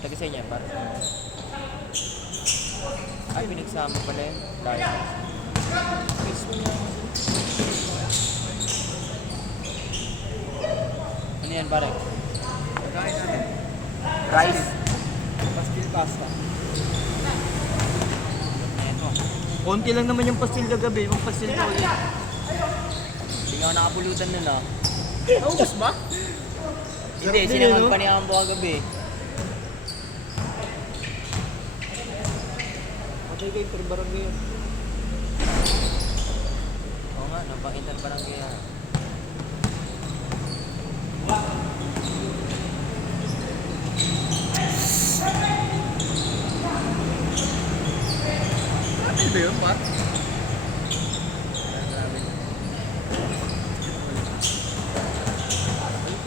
Taga sa inyo, par. Ay, pinagsama pala yun. Dahil. Ano yan, pare? Pagkain natin. Rice. Pastil pasta. Eto. Konti lang naman yung pastil kagabi. Yung pastil ko ulit. Hindi nga ako nakapulutan nun ah. Naubos ba? Hindi, Sarap din, sinamag no? pa ni Ambo kagabi. Patay kayo per barangay yun. Oo nga, napakintan parang kaya. Patay ba yun, Pat?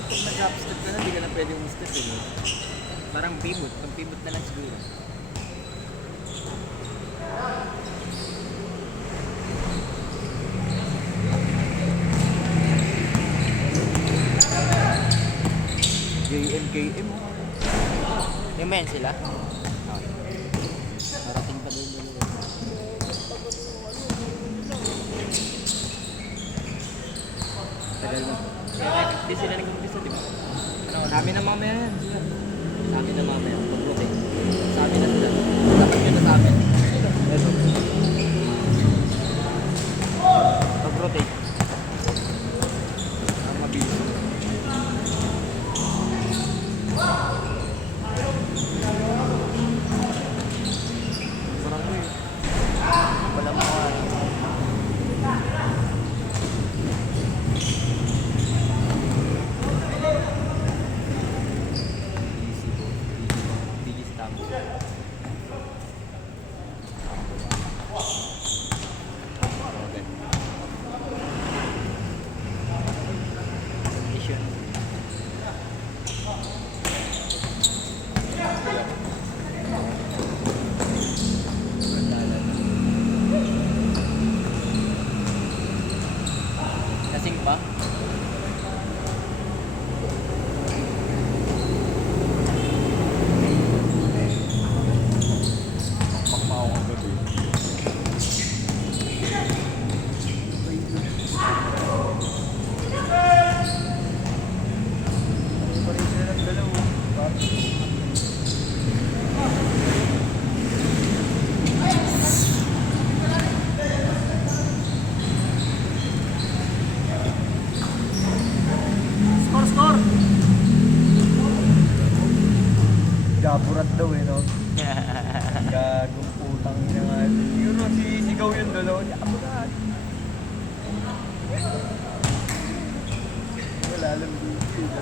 Pag nag-upstep ka na, di ka na pwede umustep eh. Parang pivot. Pag pivot na lang siguro. JMKM mo. Yung men sila? Marating pa din dalawa. Tagal na. Hindi sila nag-umpisa, di ba? Ano? Sa amin na mamaya yan. Sila. Sa amin na mamaya. Pag-rotate. Sa amin na sila. Dapat yun na sa amin. Ito. Pag-rotate. Ang mabilis. Sarap mo eh. Wala mo ka. Digis tamo. Mission. Kasing pa? Pakmao ang gabi. Pa rin sila ng dalawa. Score, score! Gaburat daw eh, no? Gagong putang ina nga. Yun ang sisigaw yung dalawa niya. Gaburat! Wala lang dito.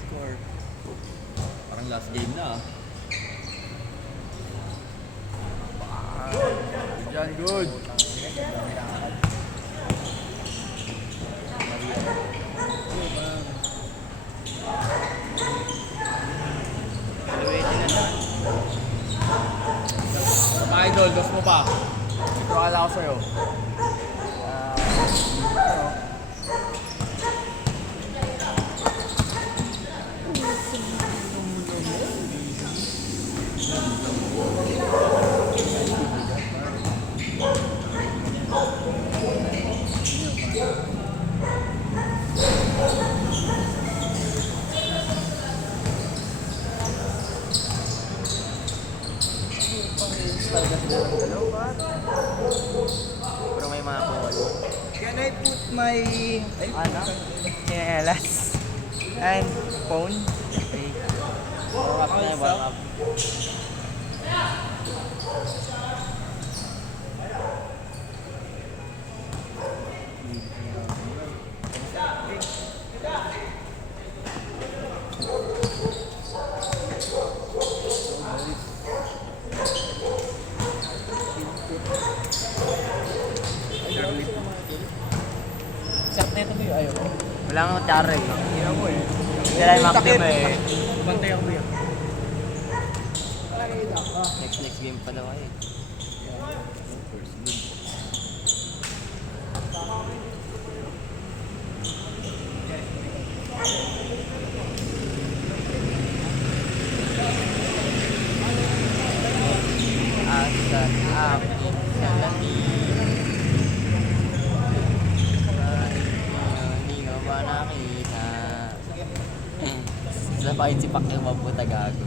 Score. Parang last game na ah. Diyan, good. Luwete na lang. Mga idol, dos mo pa. Ito akala ko sa'yo. Pero may mga call. Can I put my... Ano? Chinelas. And phone. Okay. Warm up na, warm up. Charo eh. Tingnan mo eh. Sila yung Macdom eh. Bantay ako yan. Next game pa daw kayo. Asan aking salamin? Hindi ko ba nakita? Sabahin si Pacquiao mabuta gago.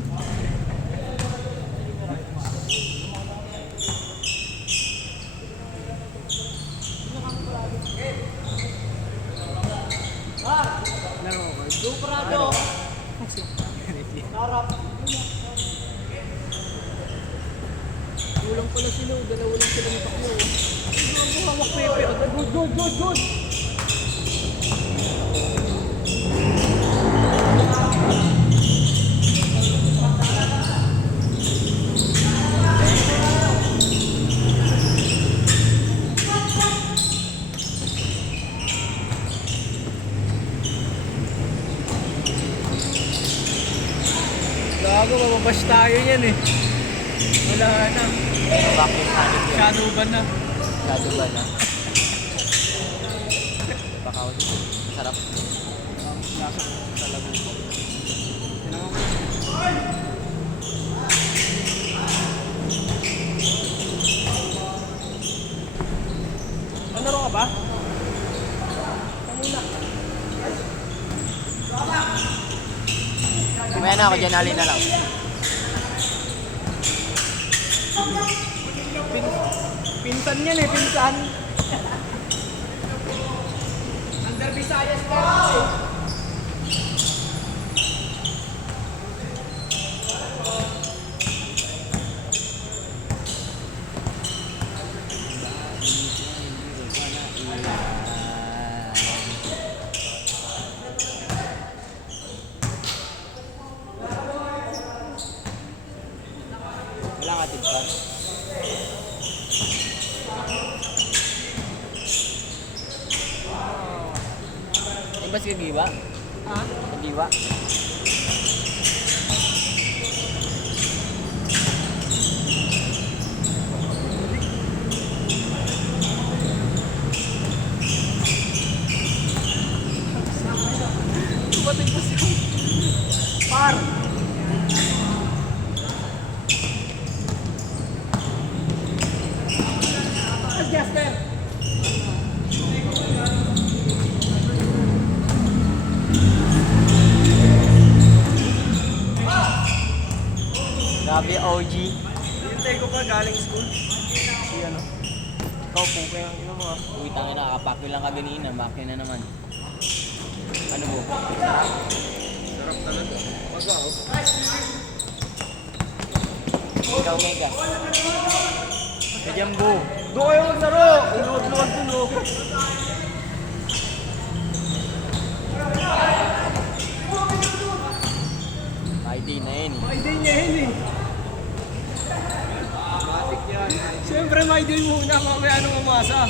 Kulang pala sila, dalawa lang sila ni Pacquiao. Ano ang hawak Pepe? Good! Gago, mababash tayo yan eh. Wala na. Bakit hanip yun? Shadow ban na. Shadow ba na? Baka masarap. Lasa talaga ko. Ano ro ka ba? Kumaya na ako dyan, alin na lang. Pinsan yan eh, pinsan. Under Visayas pa eh. Wala nga tip pa. Ba si Kagiwa? Ha? Kagiwa? Tumating po si Par. Jasper. Grabe OG. Hintay ko pa galing school. Si ano? Ikaw po kayo ang ino mo. Uy, tanga na. Kapakyo lang kaganina. Bakyo na naman. Ano mo? Sarap talaga. Magaw. Ikaw mega. Kajambo. Doon kayo maglaro! Inuod-luwag dun oh. ID na yun eh. My day niya yun eh. Matik yan. Siyempre my day muna, mamaya anong umasa.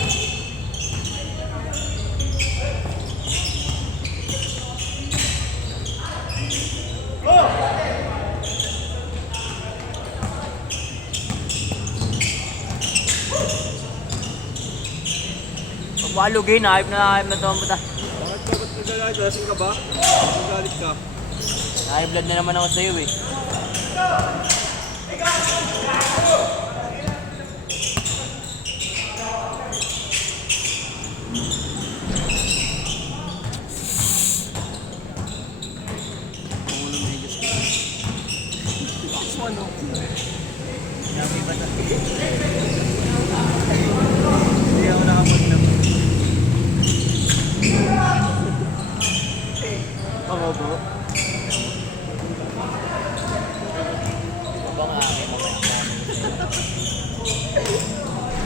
Pagwalugin, hype na ito ang puta. Bakit nagagalit? Lasing ka ba? Nagagalit ka? High blood na naman ako sa'yo eh. Last one oh. Sinabi ba na? Hindi ako nakapag-nap. Oo bro. Abang akin mamaya.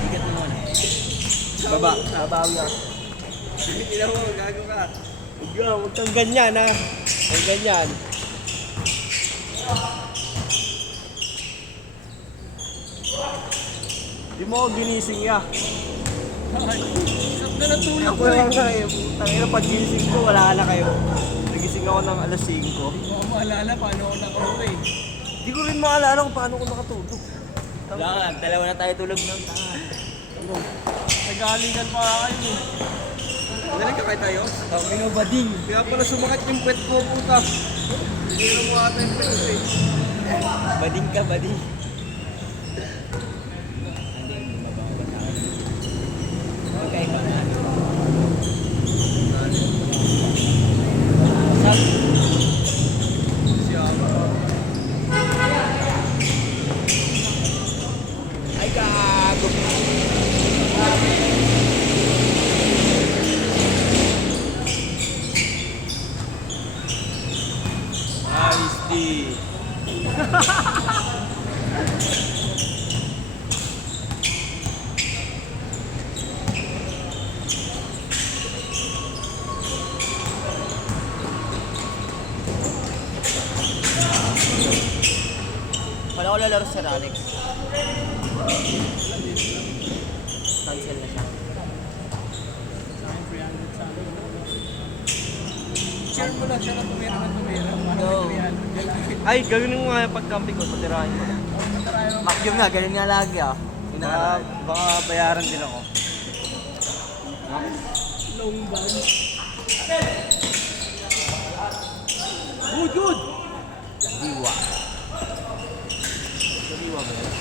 Bigat mo muna. Baba, nabawi ako. Hindi na mo, gago ka. Huwag kang ganyan ha. Huwag ganyan. Di mo ako ginising ya. na natulog ko Wala eh. nga eh. Tangina, pag-gising ko, wala na kayo. Nagising ako ng alas 5. Hindi ko maalala paano ako nakauwi eh. Hindi ko rin maalala kung paano ko nakatulog. Wala nga, dalawa na tayo tulog ng Nagalingan pa kayo eh. Dali ka kayo tayo? Tawin mo bading. Kaya pala sumakit yung puwet ko, puta. Hindi mo ata yung puwet eh. Bading ka, bading. Okay, ay gago. Nice D. Wala ko lalaro si Alex. Cancel na siya. Share mo lang siya na tumira ng tumira. Para No. may 300. Ay, gawin mo nga yung pag-camping ko, patirahin mo. Makyum nga, ganun nga lagi ah. Baka bayaran din ako. Long bag. Good, good! Diwa. Diwa ba yun?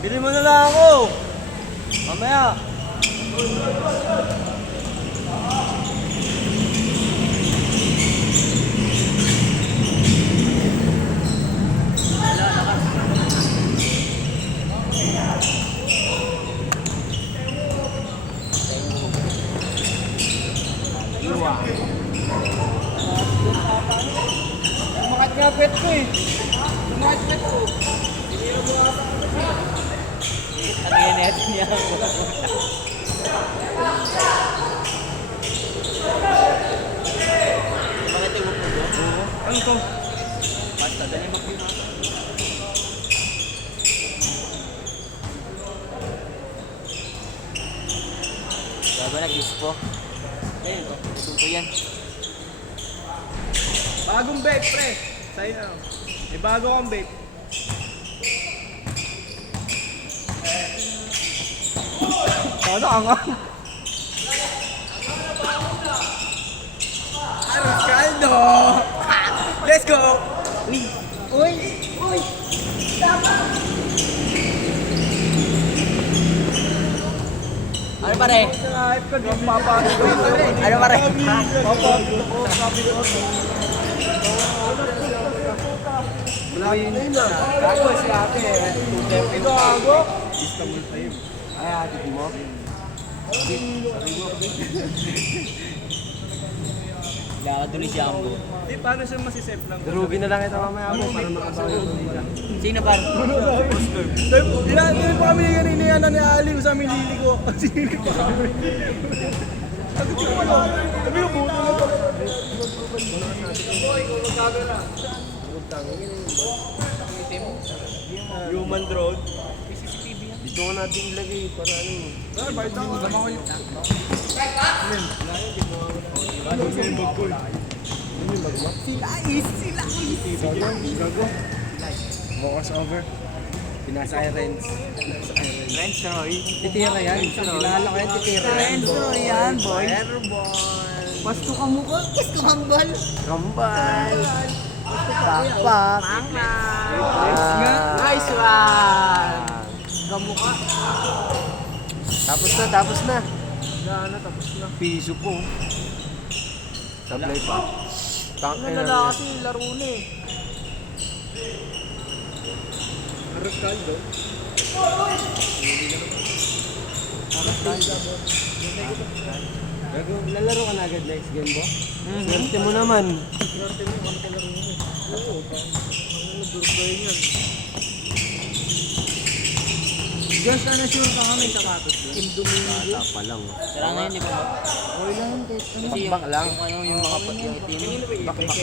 Bili mo na lang ako! Mamaya! Diwa. Sumakat nga pet ko eh. Sumakat pet ko. Ano yan natin niya ako? Bakit yung mupo mo? Ano to? Basta, dali makyum na. Bago nag-ispo. Ayun, tuto yan. Bagong vape, pre. Sa'yo na. May bago kang vape. Ano ka nga? Aros Caldo! Let's go! Uy! Uy! Ano pare? Kahit ko, di papasok ko. Ano pare? Papasok ko, sabi ko. Malayo na yun ah. Gago si ate eh. Ito gago? Istanbul pa yun. Ay, ate mo? Lakad tuloy si Ambo. Di, paano siya masisave lang? Durugin na lang ito mamaya ako para makabawi ko nila. Sino par? Hindi pa kami ganiniyanan ni Aliw sa aming lili ko. Sili pa kami. Sagot ko ano? Sabi ko, buto na to. Boy, kung magkagala. Human drone. Dito nga natin ilagay para ano. Ah, bayad ako. Tama ko yun. Focus over. Pinasa Irens. Renz Roy. Titira yan. Kilala ko yan, titira yan. Renz Roy yan, boy. Pasto ka mo ka. Gusto kang bal. Kambal. Takpak. Nice one. Kamukha. Tapos na, tapos na. Gana, tapos na. Piso po. Sablay pa. Ano na lang kasi laro na eh. Aros Caldo. Gago, lalaro ka na agad next game ba? Swerte mo naman. Swerte mo, ano ka laro mo eh. Oo, ano durugay yan. Just na sure ka kami sapatos doon. Wala pa lang. Sira na yun, di ba? Okay lang yun, kahit ano. Kasi Bakbak lang. Yung, ano, yung mga yung itim. Bakbak.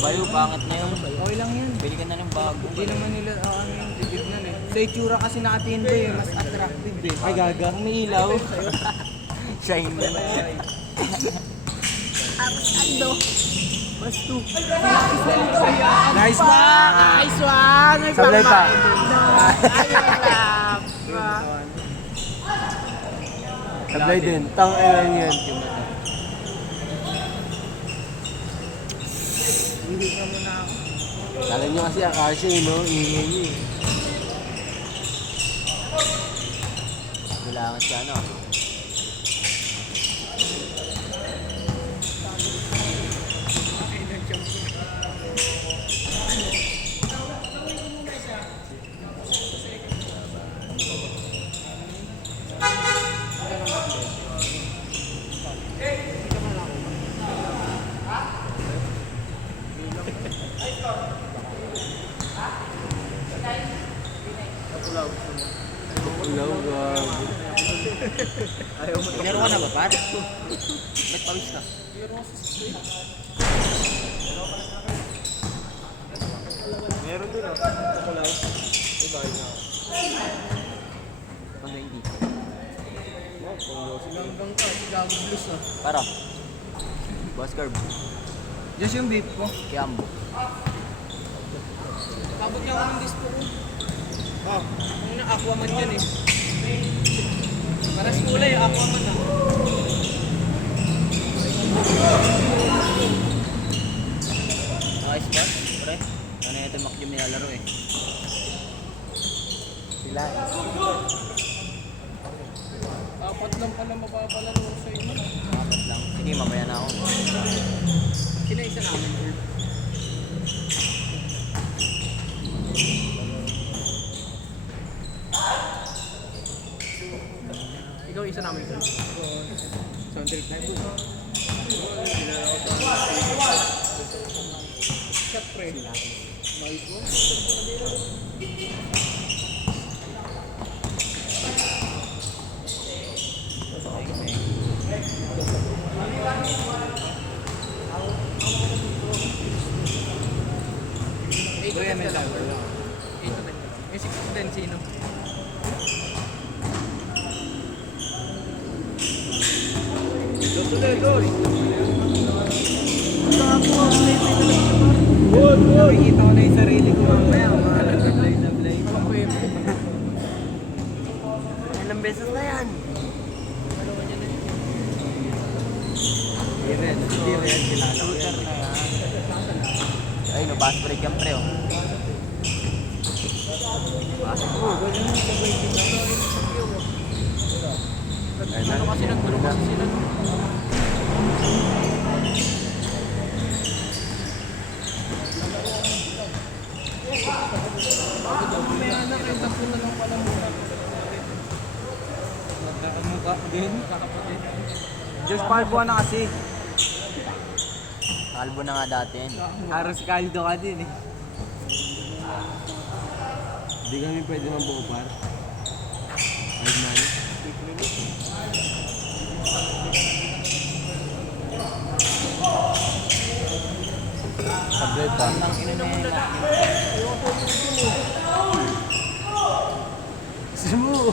Bayo, pangit na yun. Okay lang yan. Bili ka na ng bago. Hindi naman nila ano yung titignan eh. Sa itsura kasi nakatindi eh, mas attractive eh. Ay, gaga. Kung may ilaw. Shine na. Nice pa! Nice one! Sablay pa. Sablay din. Tang lang yan. Kala nyo kasi akasya eh, no? Ingay nyo eh. Kailangan siya, ano? Ulaw, gago. Meron ka na ba, Pat? Ba't pawis ka? Meron din ah. Ulaw. Ibay na. Kung hindi. Hanggang ka, gago blues ah. Para. Boss curve. Just yung vape ko. Kiambo. Kabot niya ako ng dispo ko. Oh, ang na Aquaman yan eh. Paras kulay, Aquaman ah. Nice ba? Pre? Ano ito Mac yung nilalaro eh. Sila. Apat lang pala mapapalaro sa inyo. Apat lang. Sige, mamaya na ako. Sila isa namin, Earl. Ikaw isa namin, Earl. Sound trip na ito. Shot, pre. Nice one. Bro, may tower lang. 8 to 10. Yung 6 to 10 sino? Nakikita ko na yung sarili ko mamaya. Sablay. Ilang beses na yan? Hindi rin. Kilala ko yan. Ay, no, pass break yan pre oh. Ano kasi nagturo kasi sila. Mamaya na kayo, tatlo na lang pala muna. Nagkakamukha din, kakapatid. Just buwan na kasi. Kalbo na nga dati yan. Aros kaldo ka din eh. Hindi kami pwede mabuo par. Ay man. Sablay pa. Ang ina na yan. Simu!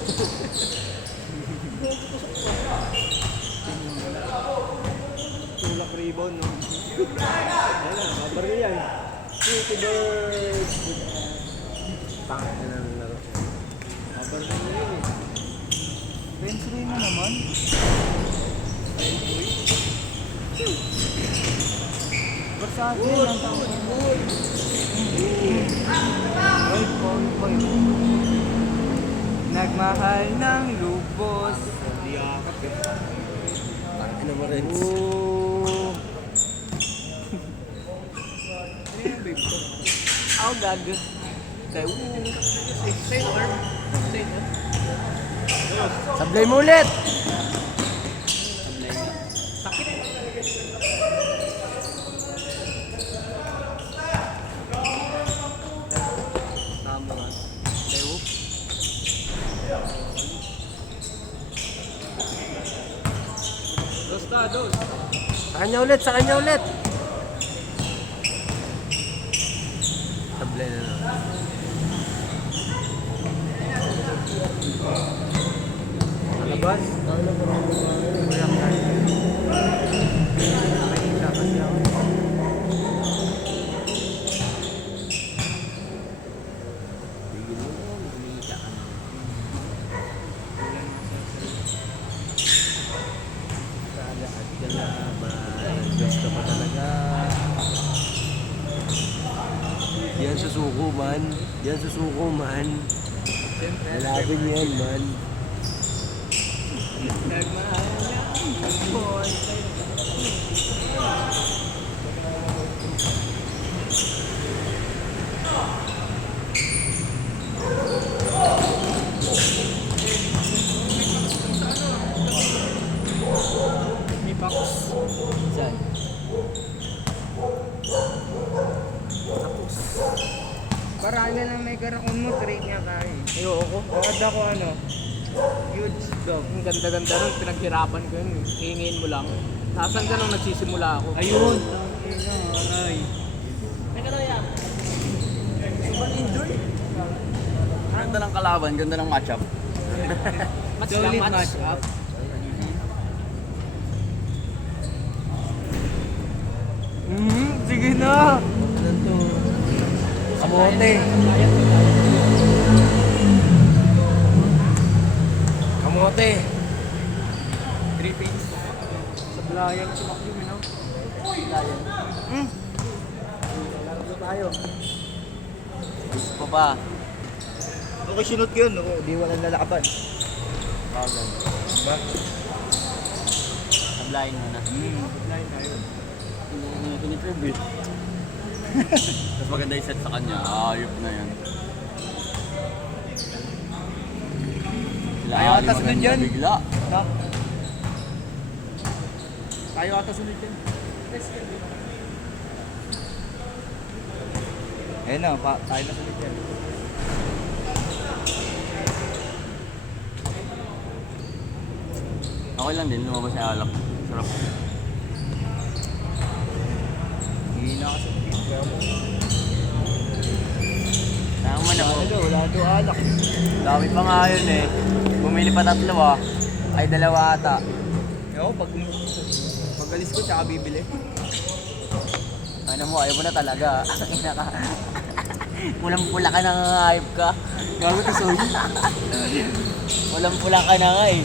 Tulak ribbon, no? Ayan na, mabar yan. City Bird! Pangit na ng laro. Mabar na yun eh. Bench ray mo naman. Versatile ang tawag mo. Nagmahal ng lubos. Diyakap eh. Ano mo rin? Ako gago. Tayo. Sailor. Sailor. Sablay mo ulit! Sablay nga. Sakit. Tama nga. Tayo. Dos. Sa kanya ulit, sa kanya ulit! Sablay na lang. Iwas? Ano ba rin yung Wala ka. Kanina kasi ako. Tigil mo, kumita ka na. Sana at kalaban. Diyos ka pa talaga. Yan susuko man. Yan susuko man. Malapin yan man. May box. Saan? Parang lang may karakon mo, trade niya tayo. Ayoko. Bakit ako ano? Huge dog. Ang ganda-ganda nun, pinaghirapan ko yun. Hingin mo lang. Nasaan ka nung nagsisimula ako? Ayun! Aray. Ganda ng kalaban, ganda ng matchup. Match lang, Solid match. match up. Sige na! Ano to? Kamote! Kamote! 3 page. Sablayan si Macchio, you know? Laro tayo. Gusto pa ba? Okay, sinot ko yun. Di walang lalakaban. Bagal. Diba? Sablayin mo na. Line tayo. Piniprove it. Tapos maganda yung set sa kanya. Ayop na yan. Sila Ayaw Ali atas maganda nun yan. Bigla. Stop. Tayo ata sulit yan. Ayun na, tayo na sulit yan. Okay lang din, lumabas yung alak. Sarap. Hindi na kasi. Tama na ako. Wala daw alak. Dami pa nga yun eh. Bumili pa 3 ah. Ay 2 ata. Yo, pag alis ko, tsaka bibili. Ano mo, ayaw mo na talaga. Ina ka. Pulang-pula ka na nga, hype ka. Gago to soy. Pulang-pula ka na nga eh.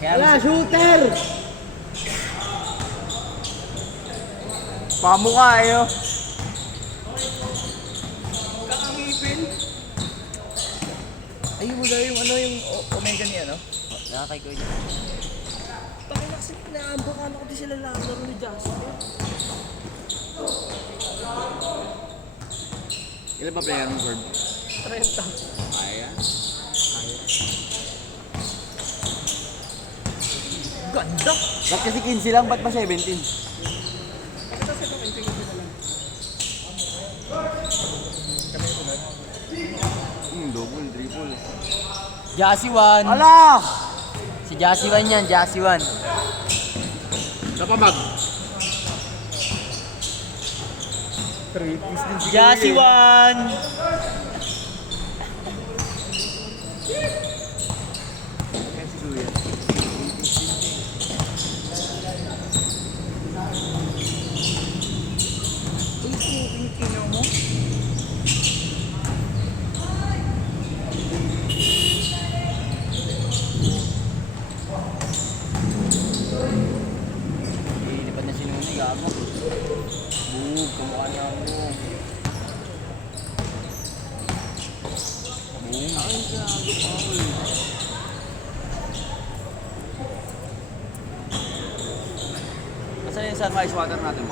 Kaya shooter! pamukha eh oh. Kakangipin! Ayun mo daw yung ano yung Omega niya, no? Nakakay ko yun. Tayo na kasi naambakan ako di sila laro ni Jasper. Ilan ba player ng Gord? 30. Kaya. Ganda! Ba't kasi 15 lang? Ba't pa 17? Ito sa mga intingin nila lang. Double, triple. Jassy 1. Ala! Si Jassy 1 yan, Jassy 1. Napabag. 3 piece din si Jassy 1. Lilipat na si Nuni, gago. Bug, kamukha niya ako. Bug. Ay, gago, Paul. Nasaan yung sa ice water natin?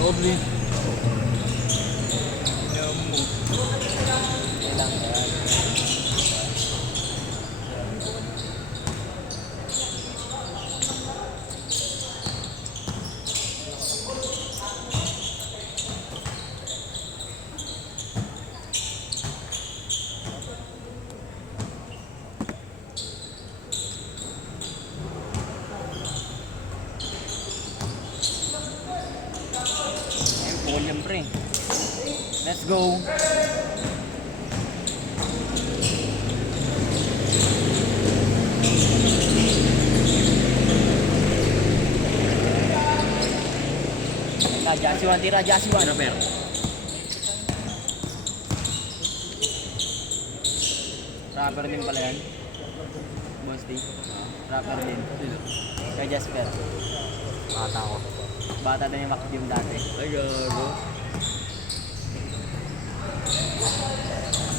Doble. Kailang yan. Let's go. Jasi 1, tira Jasi 1. Rapper. Rapper din pala yan. Boss D. Rapper din. Kay Jasper. Bata ko. Bata din yung Macdium dati. Ay, gago.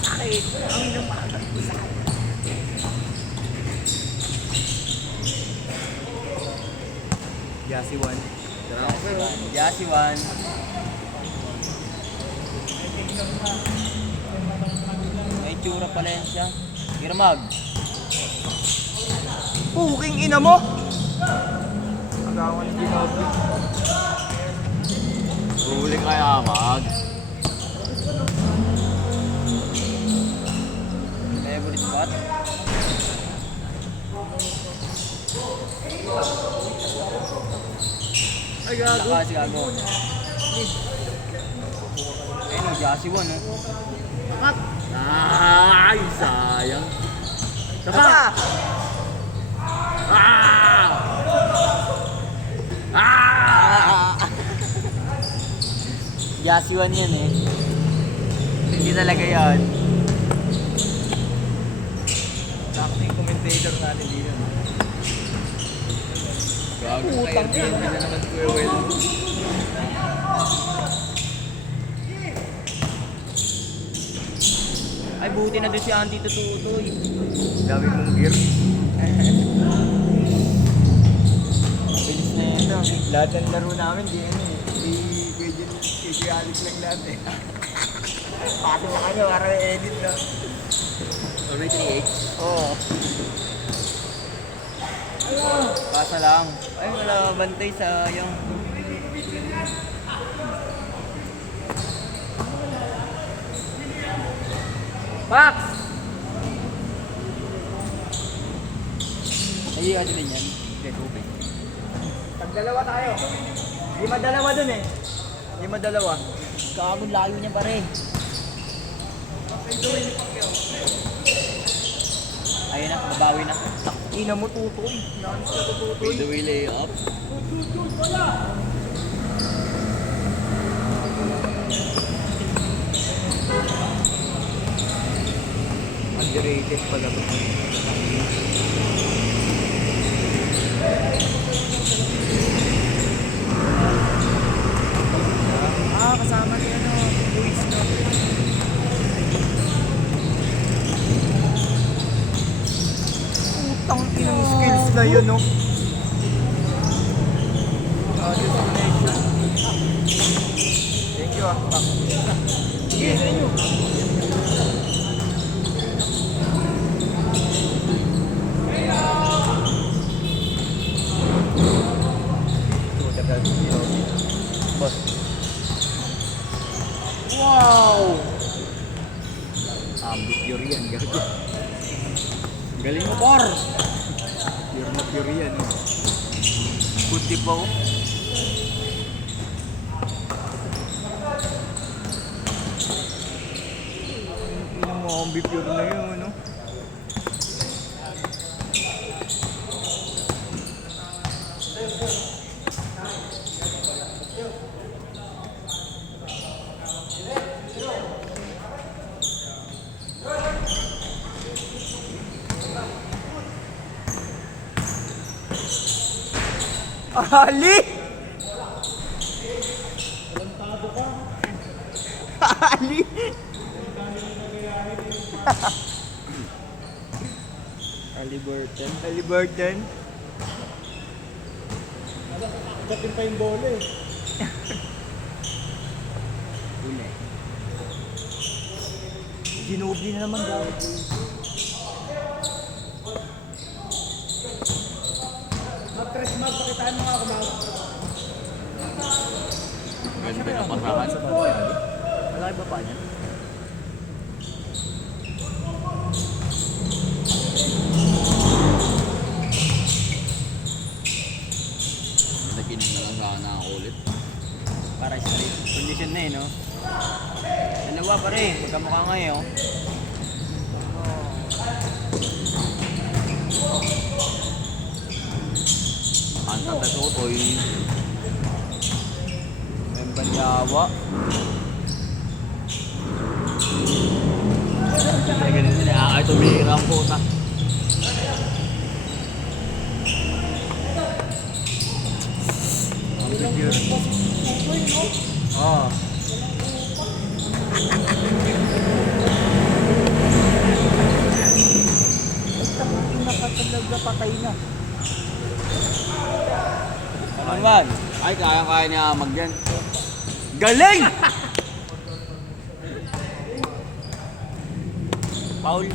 Sakit. Ang lumakas ko sa akin. Yasi 1. Jasi 1. May tsura pala yan siya. Irmag. Puking ina mo! Agawan ng ginabi. Huling kaya mag. Favorite spot. Ay, gago. Lakas gago. Ayun o, Jasi 1 o. Ay, sayang. Saka! Ah! Ah! Jasi 1 yan eh. Hindi talaga yan. Sakto yung commentator natin dito. Gago kayo din. Hindi na naman Kuya Will. Ay, buti na doon si Auntie Tututoy. Dami mong gear. Bilis na ito. Lahat ng laro namin, di ano eh. Di Kuya Alex lang lahat eh. Pato na kanya, para edit na. May 3H. Oo. Pasa lang. Ay, wala bantay, sayang. Pax! Ay, ano din yan? Hindi, tubig. Pagdalawa tayo. Di madalawa dun eh. Di madalawa. Kagod layo niya pare. Ayun na, babawi na. Ina mo tutoy. Naanis ka tutoy. By the way, lay up. Underrated pala ba? Kasama niya no. Luis no. Putang inang skills na yun no. Destination. Thank you ah. Sige, sa inyo. Boss. Wow! Pure yan, gago. Galing mo, Por! Pure na pure yan. Eh. Good tip ako. Yung mga ombi pure na yun, ano? Ali! Ali! Halliburton. Halliburton. Dating pa yung bola eh. Uli. Ginobli na naman daw. Mag-tres mag, pakitaan mo nga ako mag. Ganda ng pasakan. Malaki ba pa niya? Nakinig na lang sana ako ulit. Para straight. Condition na eh, no? Dalawa pa rin. Magkamukha ngayon. Anta tatutoy. May banyawa. Ganun sila. Ay, tumira ang puta. Ang picture. Oo. Talaga patay na. Ano man? Ay, kaya-kaya niya magyan. Galing! Paul.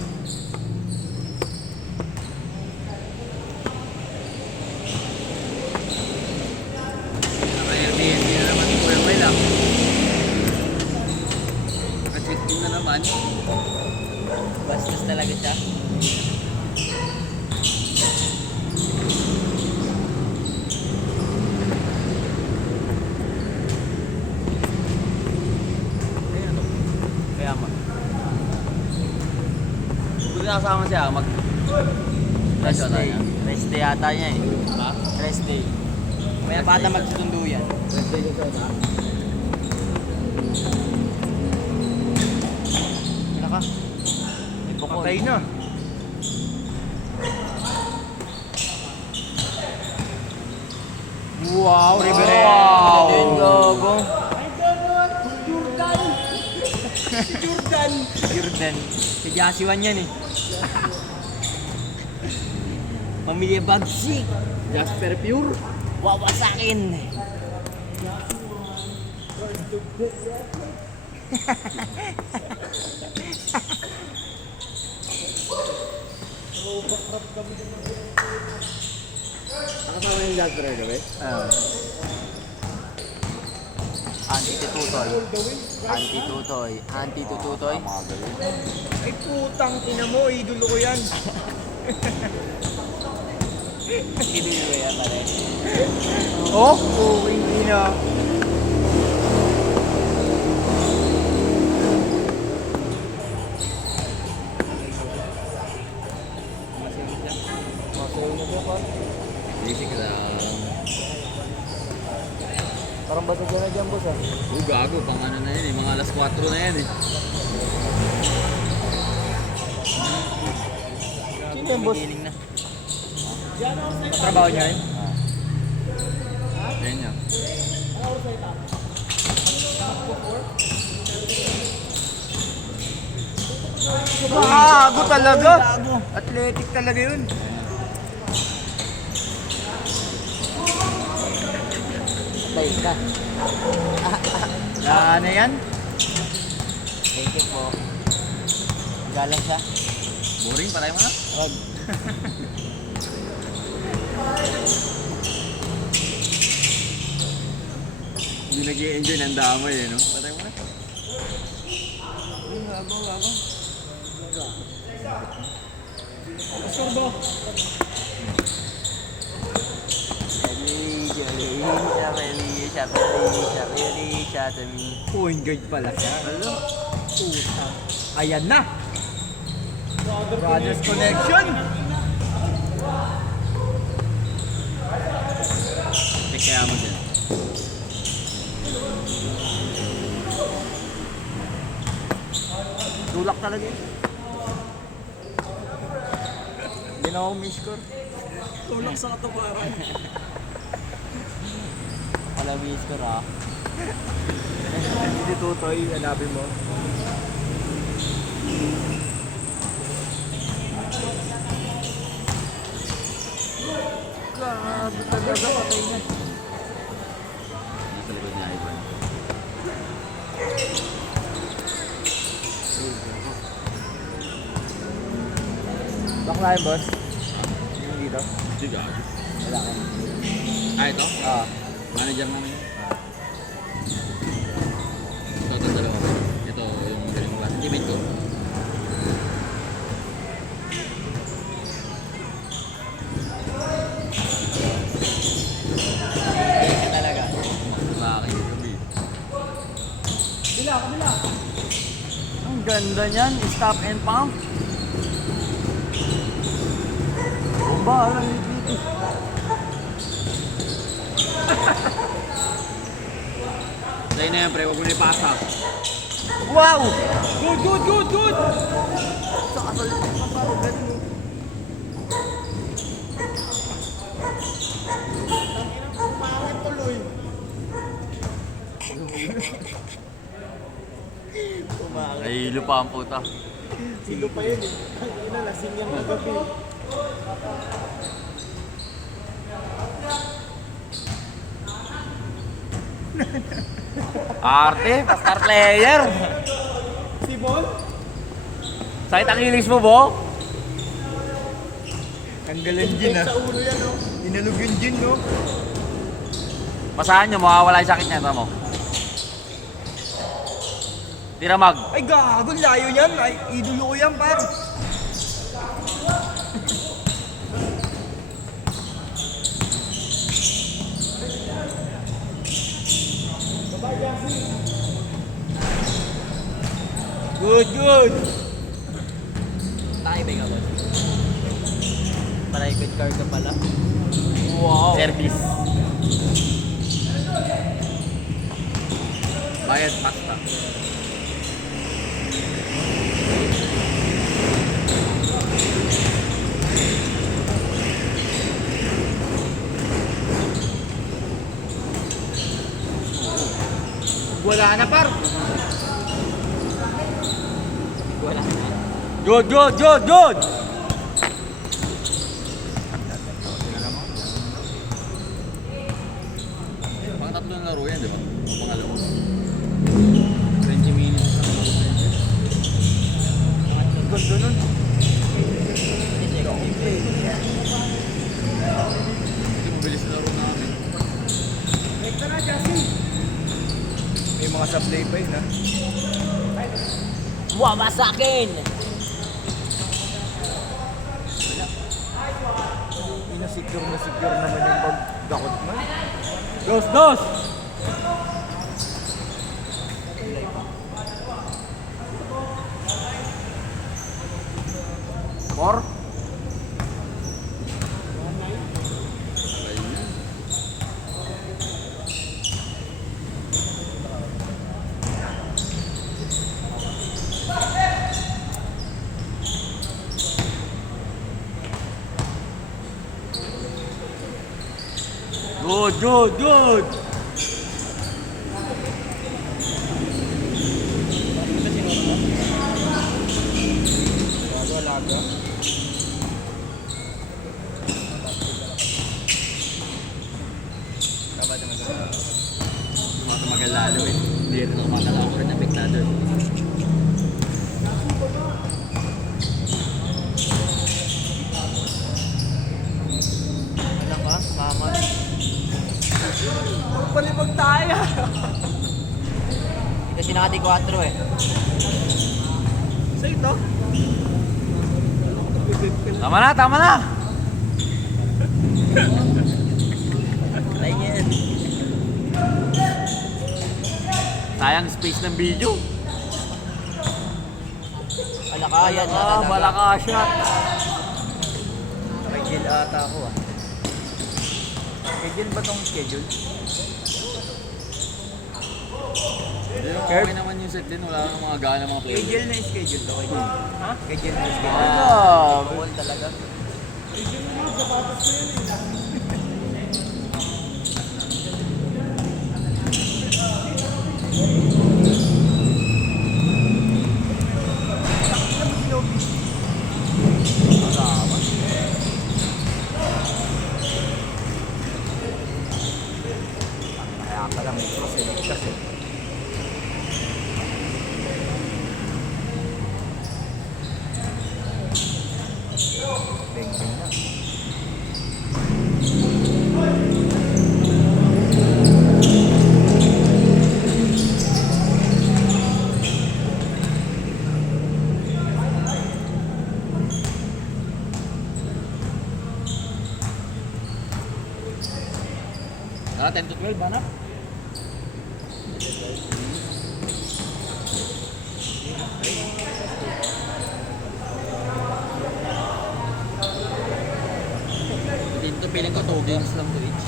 Hindi na naman Kuya Will lang. Naka-check in na naman. Bastos talaga siya. Kaya mag. Kung nakasama siya, mag. Rest day. Rest day yata niya eh. Ha? Rest day. May bata magsusundo yan. Birthday ko sa ba? Wala ka. May bukol. Patay na. Wow, Rivera. Wow! Din gago. Jordan. Jordan. Si Jasiwan yan eh. Pamilya Bagsik. Jasper Pure. Wawasakin. Ang kasama yung Jasper gabi? Anti-tutoy. Anti-tutoy. Anti-tutoy. Ay putang ina mo, idolo ko yan. Hindi nyo yan pare. Oh, hindi na. Basic lang. Parang basa dyan na dyan, boss ah. Gago. Pang ano na yan eh. Mga alas 4 na yan eh. Sino yan, boss? Giling na. Katrabaho niya yun? Yan yan. Gago talaga. Athletic talaga yun. Patay ka. Ano yan? Thank you po. Galang siya. Boring, patay mo na. Wag. Hindi nag-i-enjoy ng damay eh, no? Patay mo na. Gago. Sorbo. Point guard pala siya. Puta. Ayan na. Brothers Connection. Check kaya mo dyan. Tulak talaga yun. Hindi na ako miss-score. Tulak sa katuparan. Wala miss ko ra. Hindi tutoy, hanapin mo. Grabe talaga, patay na. Nasa likod niya, Ivan. Bakla yun, boss? Yung dito? Hindi gago. Wala ka. Ah, ito? Manager namin. Ito, dalawa ko. Ito, yung galing mo klase. Teammate ko. Thank you talaga. Lalaki yung gabi. Sila, Ganda niyan. Stop and pump. Bomba, alam dito. Sa'yo na yan, pre. Huwag mo na ipasa. Wow! Good, good, good, good! Nahihilo pa ang puta. Silo pa yun eh. Ang ina, lasing yung kagabi. Arte, pa-star player. Si Bon? Sakit ang ilis mo, Bo? Ang galing gin ah. Sa ulo yan, no? Inalog yung gin, no? Masahan nyo, mawawala yung sakit niya. Tama mo. Tira mag. Ay, gago. Layo niyan. Ay, idolo ko yan, par. Good, good. Tayo ba yung ako? Private car ka pala. Wow. Service. Bayad pasta. Wala na, par. Wala na. Good, good, good, good! Pang tatlong laro yan, di ba? Pangalawa. 20 minutes. Gusto nun. Hindi mabilis na laro namin. Ekta na, Jassy! May mga supply pa yun, ha? Wama sa akin! Secure naman yung pagdakot mo. Dos, dos! More? Good, good, good! Laga. Matumagal lalo eh. Hindi rin ako makalawa ko rin apektado. Ano ka? Mama? Palibag tayo! Kasi nakati 4 eh. Sa ito? Tama na, tama na! Tayo yan. Sayang space ng video. Alaka yan. Balaka shot. May gel ata ako, ah. May gel ba tong schedule? Okay naman yung set din. Wala nang mga gana mga May players. gel na yung schedule to. Ha? May gel na yung schedule. Ah, bawal talaga. Kaya pala may cross eh. Kasi. Bengkeng na. Ah, 10 to 12, hanap? Dito piling ko 2 games lang to each.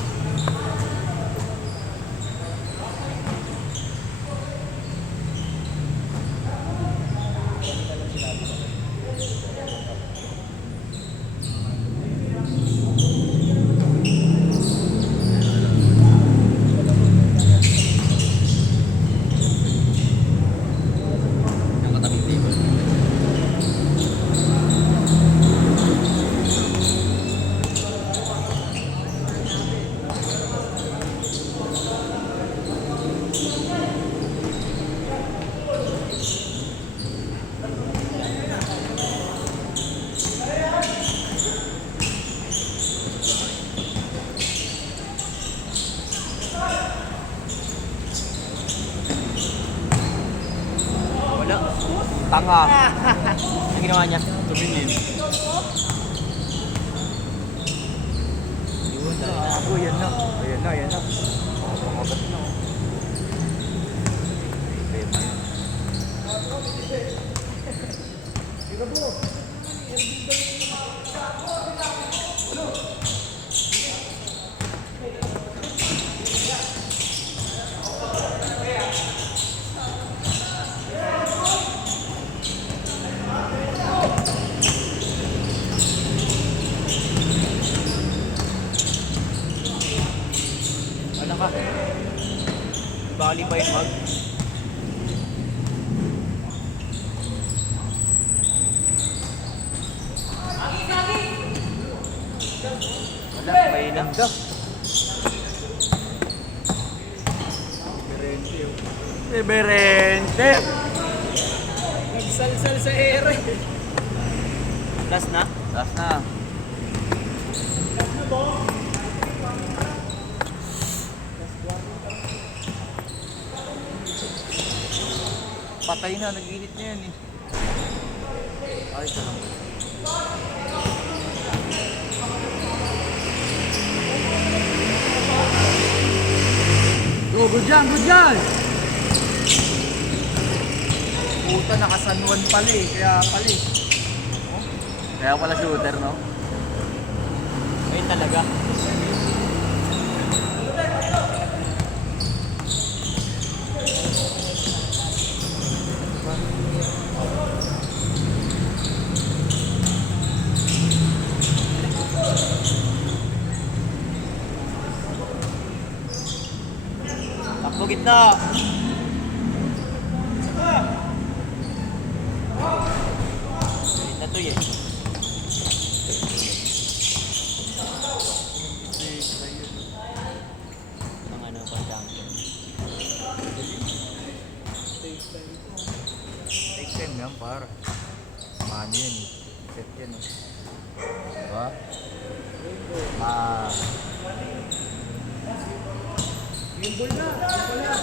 Nakatabing table. Wala. Tanga. Ano ginawa niya? Tumingin. Yun, dahil na. Ako, yan na. Ayan na, ayan na. Pamagat na. Tema yan. Ano ka? Bali pa yung mag. Wala, may lang. Reverente. Nagsalsal sa ere. Last na? Last na. Patay na, nag-init na yan eh. Ay, ito lang. Oh, good yan, good yan! Puta, naka-San Juan pala eh. Kaya pala eh. Kaya pala shooter, no? Ayun talaga. Takbo gitna. Ayun na to eh. Ang ano pa champion. Take time yan, par. Mano yan eh. Set yan eh. Diba? Ah. Yung ball na, yung ball na.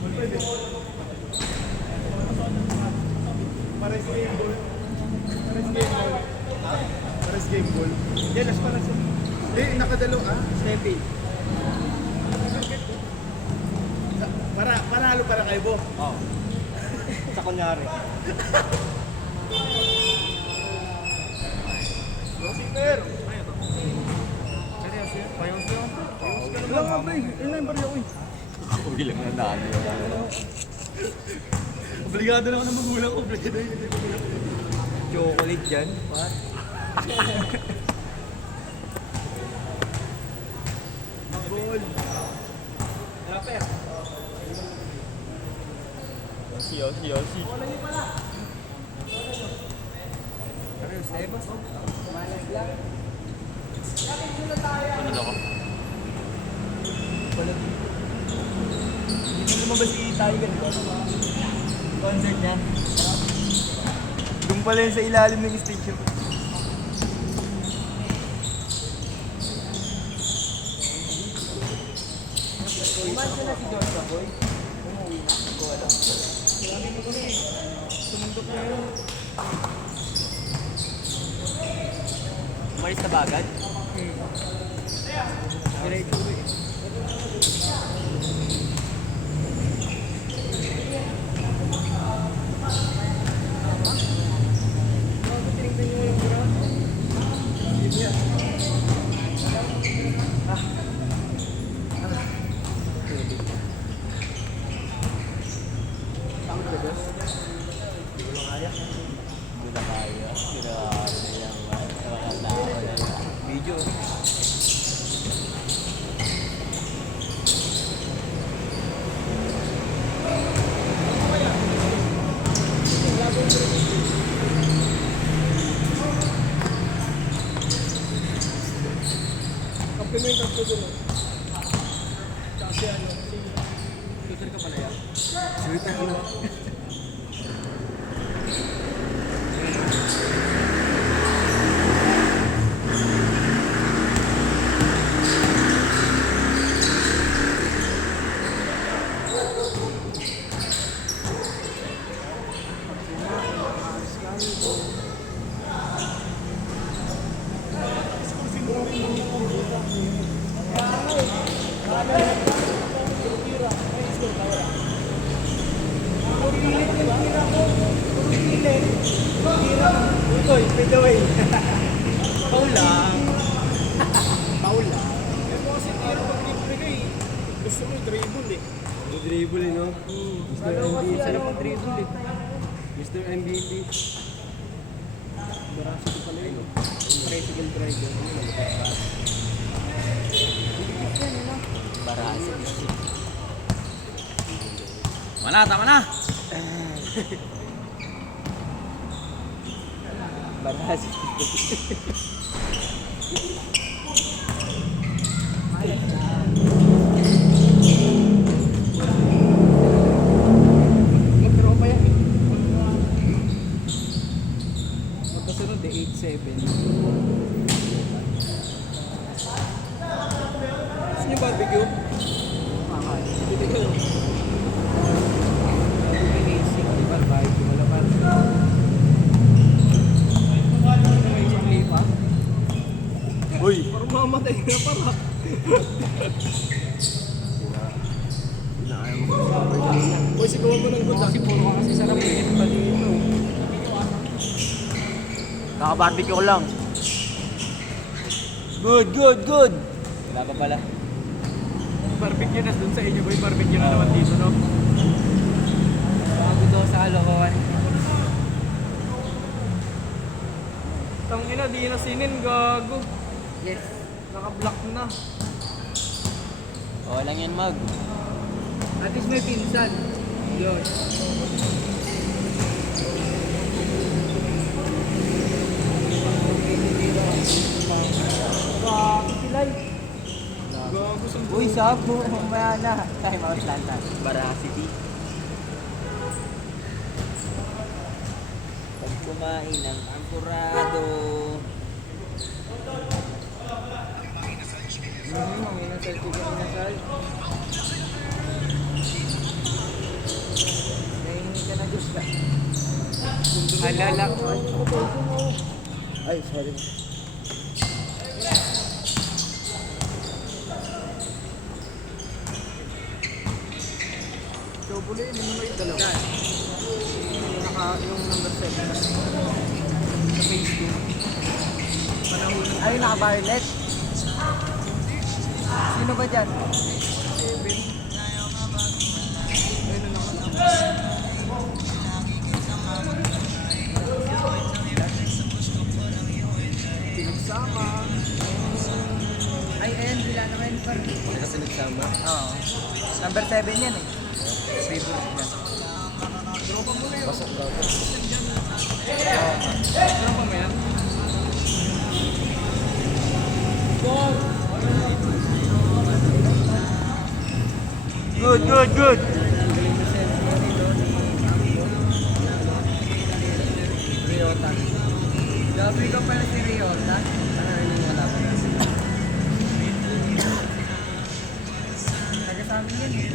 Ball pa yun. Pares game ball. Pares game ball. Pares game ball. Yan, last pa lang siya. Hindi, nakadalo ah. Stepping. Panalo para kay Bo. Oh. Sa kunyari. Receiver! Seryoso yun? Payos yun? Wala nga pre, yun lang yung barya ko eh. Ako bilang na daan yun. Obligado na ako ng magulang ko, pre. Chocolate dyan, par. Mag-goal. Rapper. Yosi. Wala niyo pala. Seryoso, eh, boss? Malas lang. Ano ako? Hindi mo lumabas si Tiger, di ba? Concert niya. Doon pala yun sa ilalim ng stage yun. Imagine na si Georgia Boy. Umuwi na. Hindi ko alam. Sabi mo kasi, sumundok na yun. Umalis na ba agad? Diretso eh. Tsaka si ano, si shooter ka pala yan. Shooter mo. Uy, by the way. Paul lang. Paul lang. Pero kasi tiro pag libre ka eh. Gusto mo i-dribble eh. Dribble, no? Mr. MVP. Sarap ang dribble eh. Mr. MVP. Veracity pala yun. Tricycle driver. Barasa. Tama na! Barasa. Mag-tropa yan eh. Magkasunod eh, 8-7. Gusto niyo barbecue? Hindi kayo. Basic, di ba? Barbecue, wala pa. May isang lipa. Uy! Parang mamatay na para. Inaaya mo kasi sa kanina. Uy, sigawa mo ng good. Kasi puro ka kasi sarap eh. Pa dito. Naka-barbecue ko lang. Good! Wala pa pala. Barbecue na dun sa inyo, boy. Barbecue na naman dito, no? Bago daw sa kalokohan. Tangina, di na sinin, gago. Yes. Naka-block na. Okay lang yan, Mag. At least may pinsan. Yun. Pilay. Gago sa Uy, sabo. Mamaya na. Time out lang tayo. Baracity. Pag kumain ng ampurado. Ang inasal ko ka inasal. Nahingi ka na gusto. Alala ko. Ay, sorry. So, buliin mo na yung dalawa. Yung number 7 na. Sa phase 2. Panahon ng Ay, naka-violet. Sino ba dyan? 7. Ayun na naman. Pinagsama. Ay, ayun, bila naman pa. Kasi nagsama. Oo. Number 7 yan eh. Favorite niya. Tropa mo na yun. Pasok daw. Tropa mo yan. Good. Riota. Gabi ka pala si Riota. Wala pa. Taga sa amin yan eh.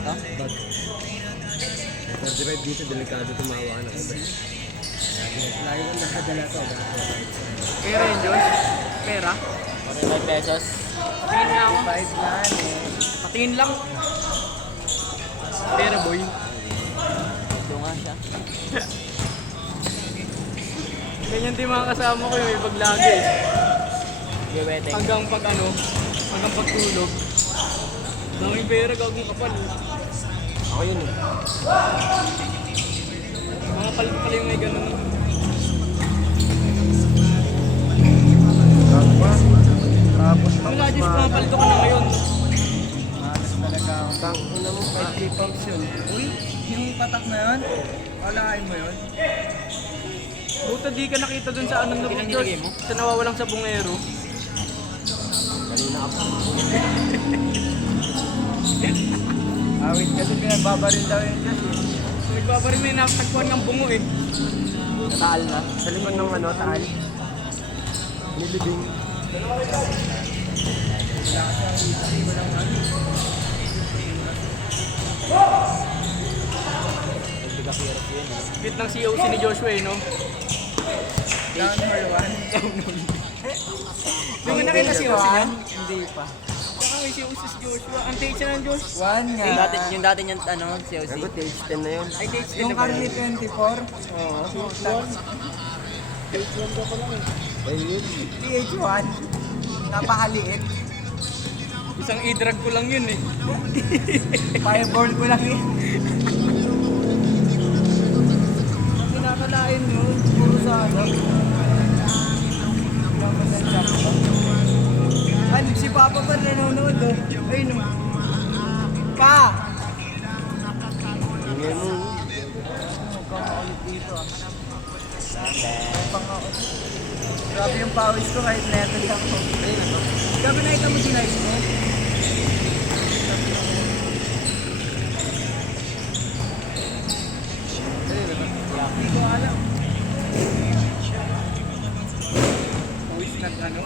Ha? Bag. 45 dito, delikado tumawa ka na ko ba? Lagi kang nakadala to. Pera yun, Diyos? Pera? 45 pesos. Patingin nga ako. 5 na eh. Patingin lang. Pera, boy. Ito nga siya. Ganyan din mga kasama ko yung ibag lagi eh. Geweteng. Hanggang pag ano, hanggang pagtulog. Daming pera, gagong kapal. Ako yun eh. Mga kalbo pala yung may ganun. Tapos Wala, Diyos, mga paldo ka na ngayon. Malas talaga ako. Tangko na mo pa. function. Uy, yung patak na yun? Alakain mo yun? Buta di ka nakita dun sa ano na Ilan Diyos. nilagay mo? Sa nawawalang sabongero. Kanina ka pa. Awit kasi pinagbabaril daw yung Diyos eh. Nagbabaril may nakatagpuan ng bungo eh. Taal na. Sa likod ng ano, taal. Nilibing. Bit ng COC ni Joshua eh, no? Down Marwan. Hindi mo nakita si COC niya? Hindi pa. Baka may COC si Joshua. Ang take siya ng Josh. One nga. Yung dati niyang ano, COC. Sagot, age 10 na yun. Ay, take Yung na ba? Carly 24? Oo. Ayun. PH1. Napakaliit. Isang e-drug ko lang yun eh. Fireball ko lang yun. Kinakalain yun. Puro sa ano. Ano, si Papa pa nanonood oh. Ayun oh. Ka! Tingnan mo. Kakakulit dito ah. Grabe yung pawis ko kahit level lang ko. Grabe nakita mo si live mo? Hindi ko alam. Always nag-ano.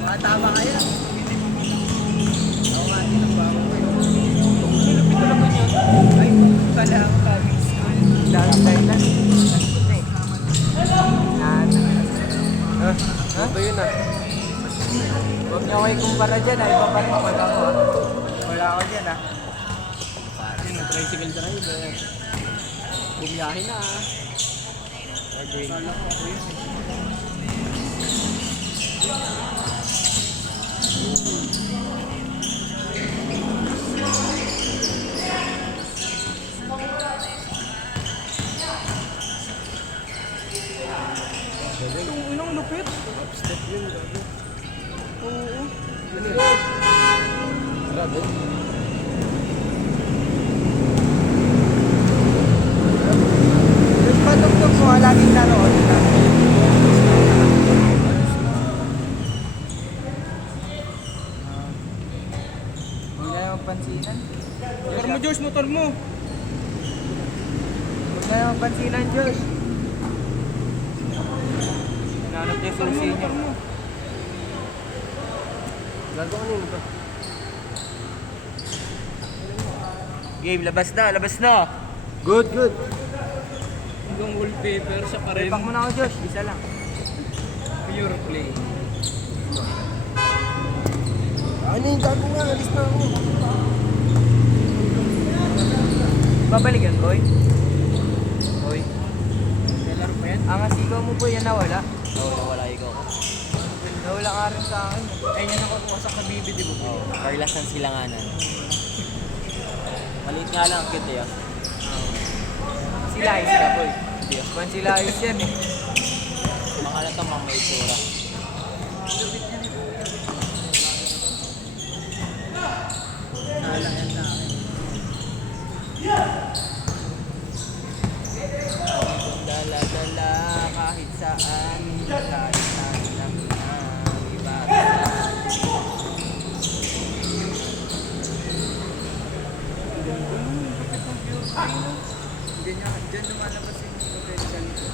Mga tama kaya. Ako nga din ang bago ko yun. Silupit ko naman yun. Ay, pala ang public school. Dahil tayo na. Ha? Ito yun ah. Huwag niyo ako ikumpara dyan ah. Iba pa rin ako ah. Wala ako dyan ah. Yung tricycle driver. Bumiyahin na ah. Kala ko ako yun eh. Itong unang lupit. Step yun. Oo. Grabe. Yung patugtog ko, laging naroon na. Huwag na yung pansinan. Motor mo, Josh, motor mo. Huwag na yung pansinan, Diyos. Hinanap niya Motor mo, susi niya. motor mo. Gagawa nyo ito. Game, labas na, labas na. Good, good. Hanggang wallpaper siya pa rin. Ipak mo na ako, Josh. Isa lang. Pure play. Ano yung gago nga? Alis na ako. Babalikan, boy. Hoy. Laro pa yan? Ang asigaw mo po yan nawala. Oo, wala ikaw. Nawala ka rin sa akin. Ay, yan ako kuha sa kabibi, di ba? Oo, Carlas ng silanganan. Maliit nga lang, cute eh. Sila ayos ka, boy. Ban sila ayos yan eh. Mga na ito, mga may itsura. Nalang yan sa akin. Dala-dala kahit saan, kahit saan lang ang iba. Diyan lumalabas yung potential ko.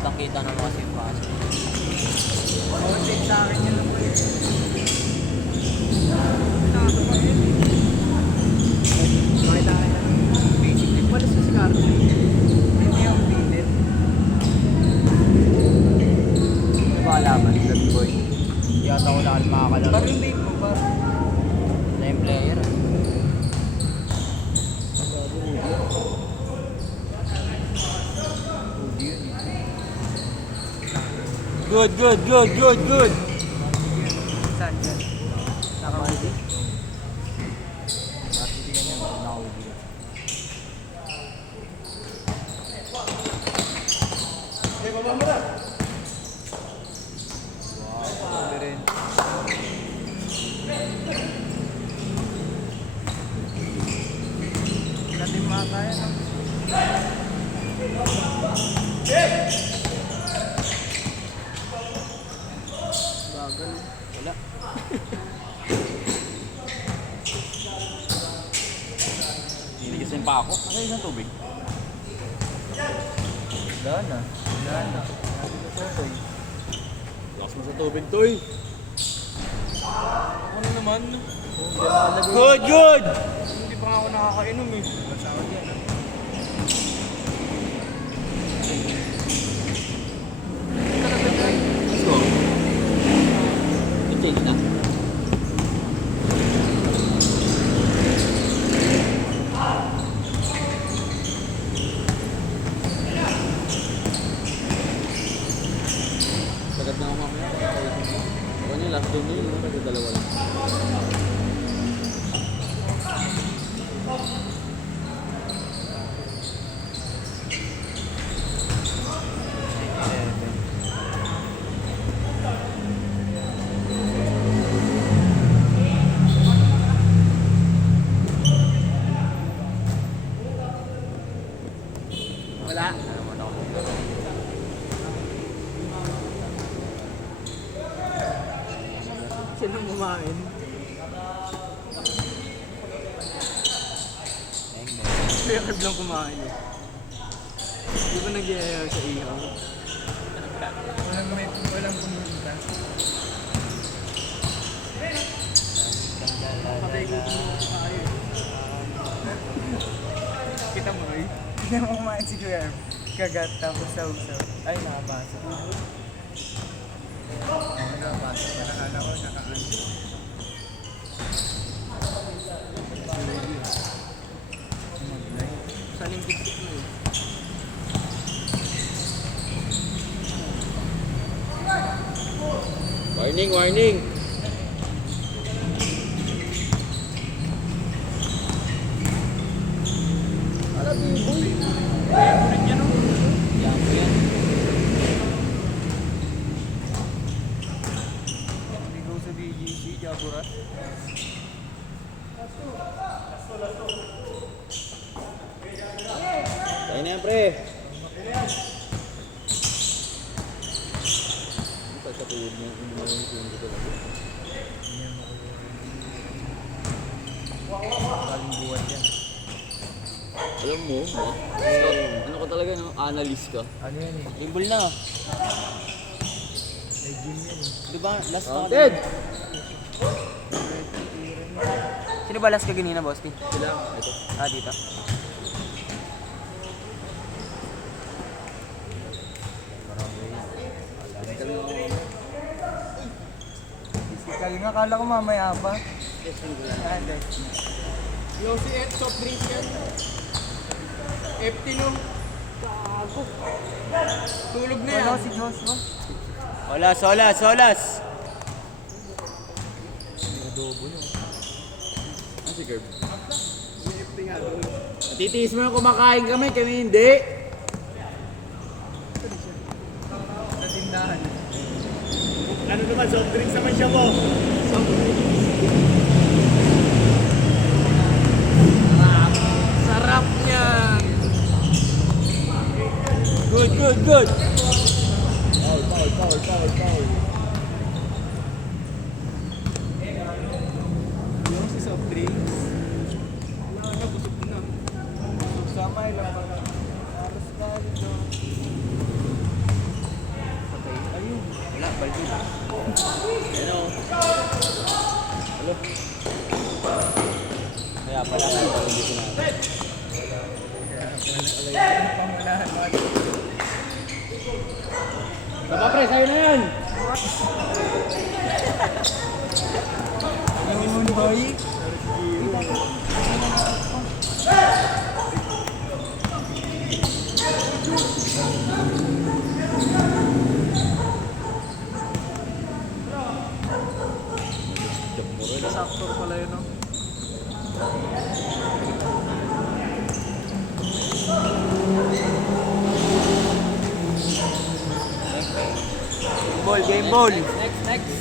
Nakita na mo kasi yung pasok. Content sa akin yun lang po yun. Makita ka na. Basically, wala sa scar. Hindi yung bilit. Ano ba kalaban? Good boy. Yata ko lang makakalaro. Parang yung vape mo ba? Name player. Good, good, good, good, good. Saan dyan? Nakawali. Titignan niya, nakawin. Wow, rin. Dati mo Makakaya na. Bagal. Wala. Niligasin pa ako. Ano yung tubig? Daan na. Daan na. Lakas mo sa tubig, Toy. Ano naman? Good, good! Hindi pa nga ako nakakainom eh. Masama yan. Let's go. I-change na. Sagat na ako mamaya. Ako niya, last game niya yun. Kasi dalawa lang. Wala. Sino kumain? Kaya Kerb lang kumain eh. Di ba nag-iayay sa ihaw? Walang pumunta. Patay ko kumain. Kita mo eh. Hindi mo kumain si Kerb. Kagat tapos sausaw. Ay, nakabasa. Nakabasa. Nakakala ko nakaano. Saan yung tiktik mo eh? Warning, warning! Yan po yan. Ligaw sa BGC, Jaguar. Tayo na yan, pre! Sa tuwid niya, hindi mo yung tuwid ko talaga. Galing buwan yan. Alam mo, ha? Ano ka talaga, no? Analyst ka. Ano yan eh? Gimbal na. May gym yan eh. Diba? Last na Dead! Sino ba last ka ganina, boss? T? Sila, ito. Ah, dito. Physical nga, kala ko mamaya pa. Hindi. Yossi F, soft drinks yan. FT no. Gago. Tulog na yan. Wala si Joshua. Solas, solas, solas! Ano si Kerb? Titiis mo yung kumakain kami hindi. Sa tindahan. Ano naman, soft drinks naman siya mo. Sarap niyan. Good, good, good! Foul, foul, foul, foul, foul. Yung si soft drinks. Wala na, busog na. Sama ilang pa lang. Aras ka dito. Patay. Ayun. Wala, baldi. Ano? Kaya pala nga, hindi ko na. Pangulahan mo. Tama pre, sa'yo na yan! Ayun, boy. Sakto pala yun, no? Ball, game ball! Next, next.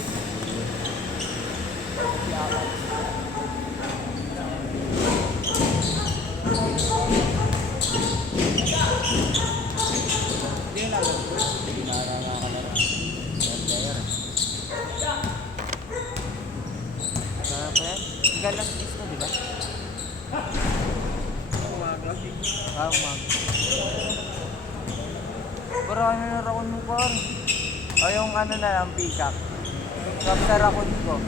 Tama. Pero ano na rakon mo par? O yung ano na lang, peacock. Kap sa rakon ko.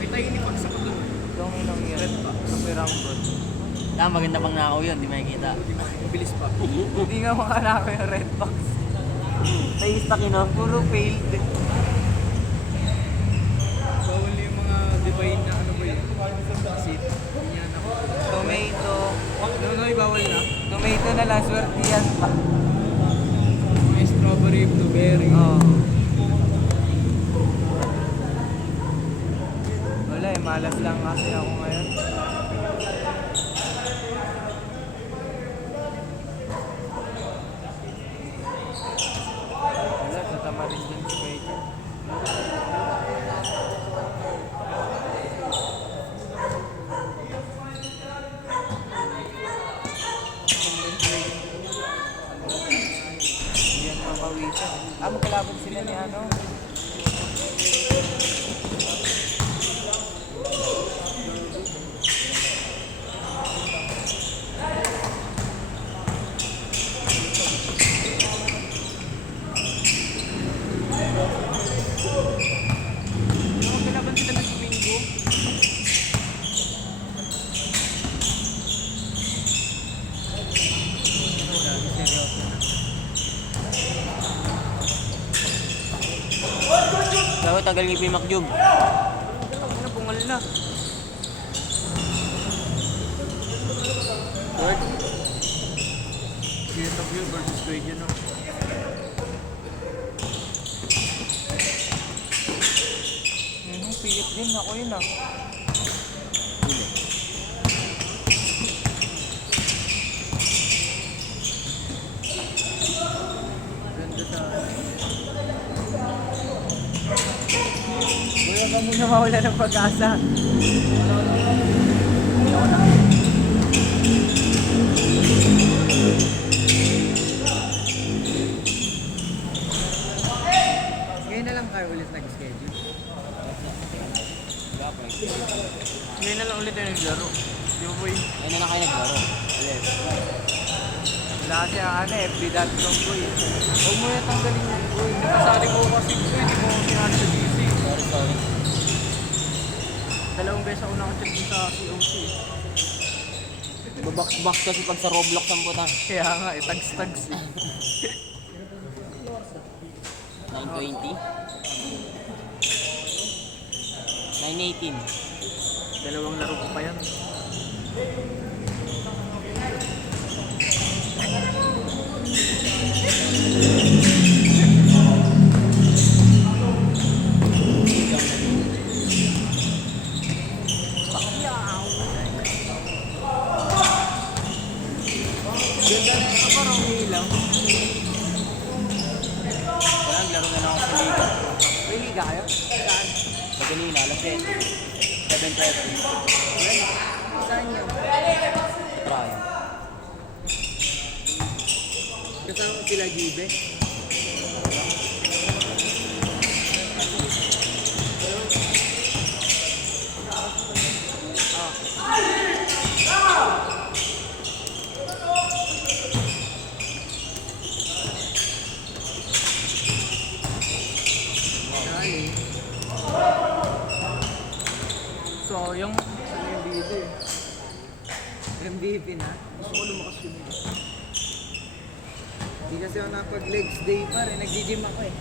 May tayo ni Pag sa doon. Yung inong yan. Kapirang bro. Maganda pang nakaw yun, di makikita. Mabilis pa. Hindi nga makala ko yung red box. Nai-stuck yun, no? Puro failed. Bawal yung mga divine na ano ba yun? Seed. Yan ako. Tomato. Ano bawal na? Tomato na lang, swerte yan pa. May strawberry, blueberry. Oo. Wala eh, malas lang kasi ako ngayon. Wala, tatama rin dyan si Pedro. Yan mapawisan. Magkalaban sila ni ano? Kailangan sila ng Domingo. Dapat tagal ngipin Macjub. Ano, bungal na. Third. GW versus Quaid no? Pilit din ako yun ah. Ganda sa... Kuya kami na mawala ng pag-asa. Ngayon na lang kayo ulit nag-schedule. Ngayon na lang ulit tayo naglaro. Yung boy. Ayun na lang kayo naglaro. Ulit. Wala kasi ang ano FB.com boy. Huwag mo yung tanggalin yan boy. Napasali ko kasi ito, hindi mo sinali sa GC. Sorry. Dalawang beses ako nakacheck sa COC. Babox-box kasi pag sa Roblox ang puta. Kaya nga, tags-tags eh. 920. 918. Dalawang laro ko pa yan. Ganda na ito parang hilaw. Wala, naglaro na lang ako sa Liga. May liga kayo? Saan? Sa kanina, alas 10. 7:30. Saan yun? Try. Kasama sila Gibe. So, yung MVP. MVP na. gusto ko lumakas yun. Hindi kasi ako napag-legs day pa rin. Nag-gym ako eh.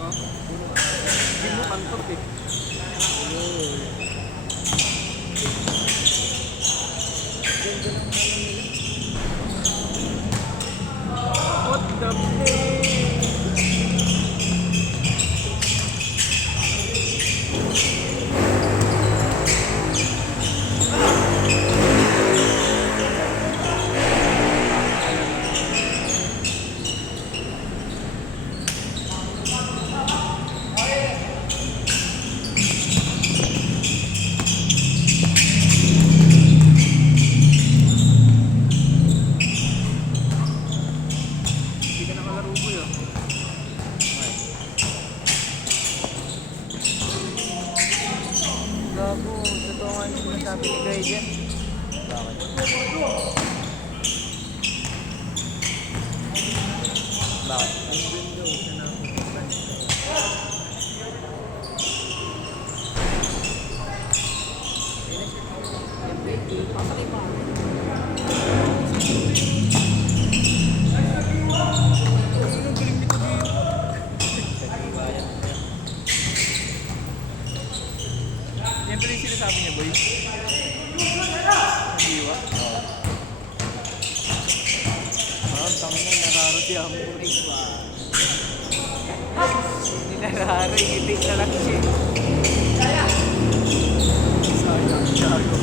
No? Hindi mo kantot eh. Ganda ng mga nila. What the play? Gradient. Bakit? Bakit? Yan pala yung sinasabi niya, boy. Diwa. Tama na, nararo siya ang burik ba? Hindi nararo, itik na lang siya. Sayang, gago.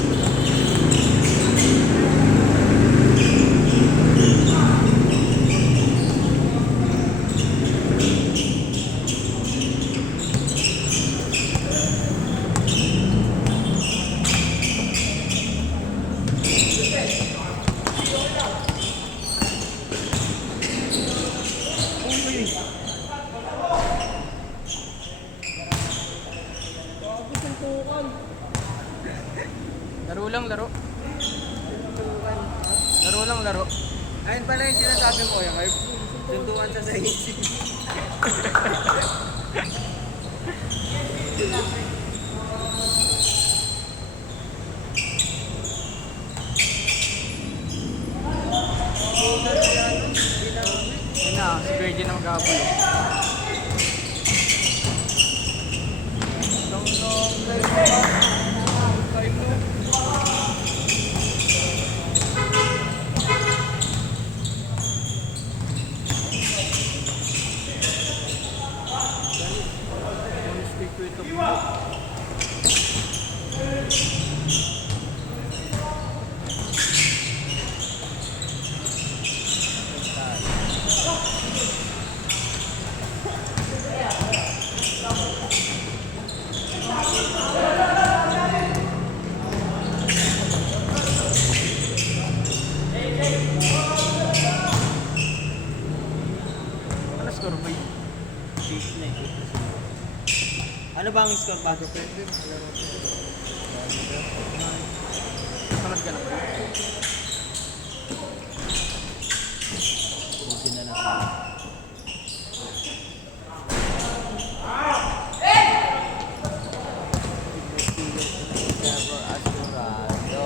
Laro lang, laro. Laro lang, laro. Ayun pala yung sinasabi ko, yung Herb. Sunduan sa isip. Yun na, si Virgin na magkakabulo. Ano score ba yun? 6 na eh. Ano ba ang score pa? Sunod ka lang. Buti na lang. Trevor Asturado.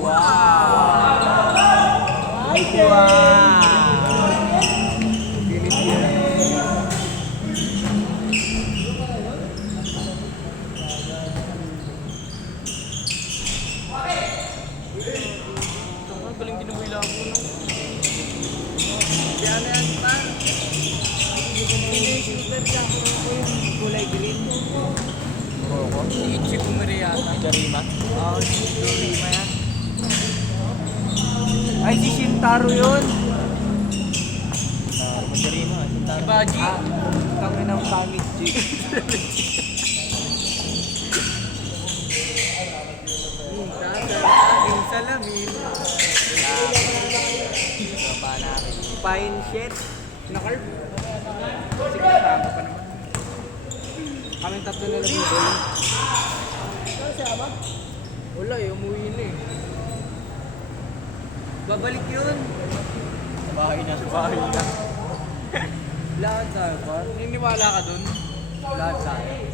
Wow! Wow! Ang galing din ng buhay labo, no? Yan yan pa. Super siya ko yung kulay green. Oo. Si Ichi Kumare yata. Darima. Oo, si Dorima yan. Ay, si Shintaro yun. Darima. Si Baji. Kami ng pangit, G. Yung salamin. Baba namin. Pine shed. Nakarb. Sige, kasama pa naman. Kaming tatlo na lang dito. Saan siya ba? Wala eh, umuwi na eh. Babalik yun. Sa bahay na. Sa bahay na. Lahat tayo par. Niniwala ka dun? Lahat tayo.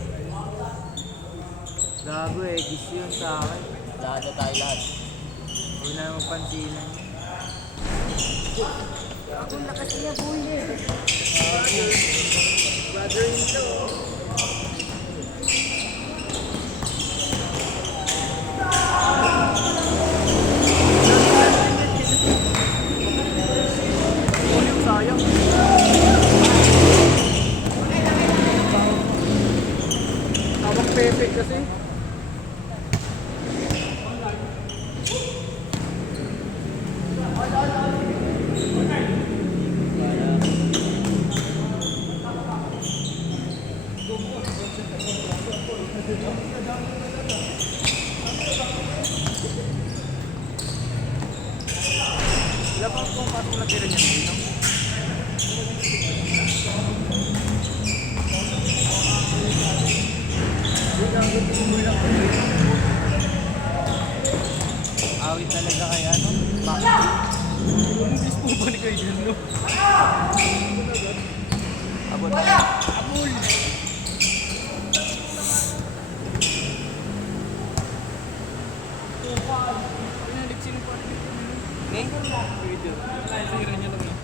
Gago eh, gis yun sa akin. Lahat na tayo lahat. Huwag na naman pansinan. Ako lakas niya boy eh. Brother nito. Sayang. Tawag Pepe kasi. Wala pa kung paano natira niya dito. Bawi talaga kay ano? Bilis po ba ni kayo dyan, no? Abot. Abul! Pinalig sino pa rin ito? Okay? Sira niya lang eh.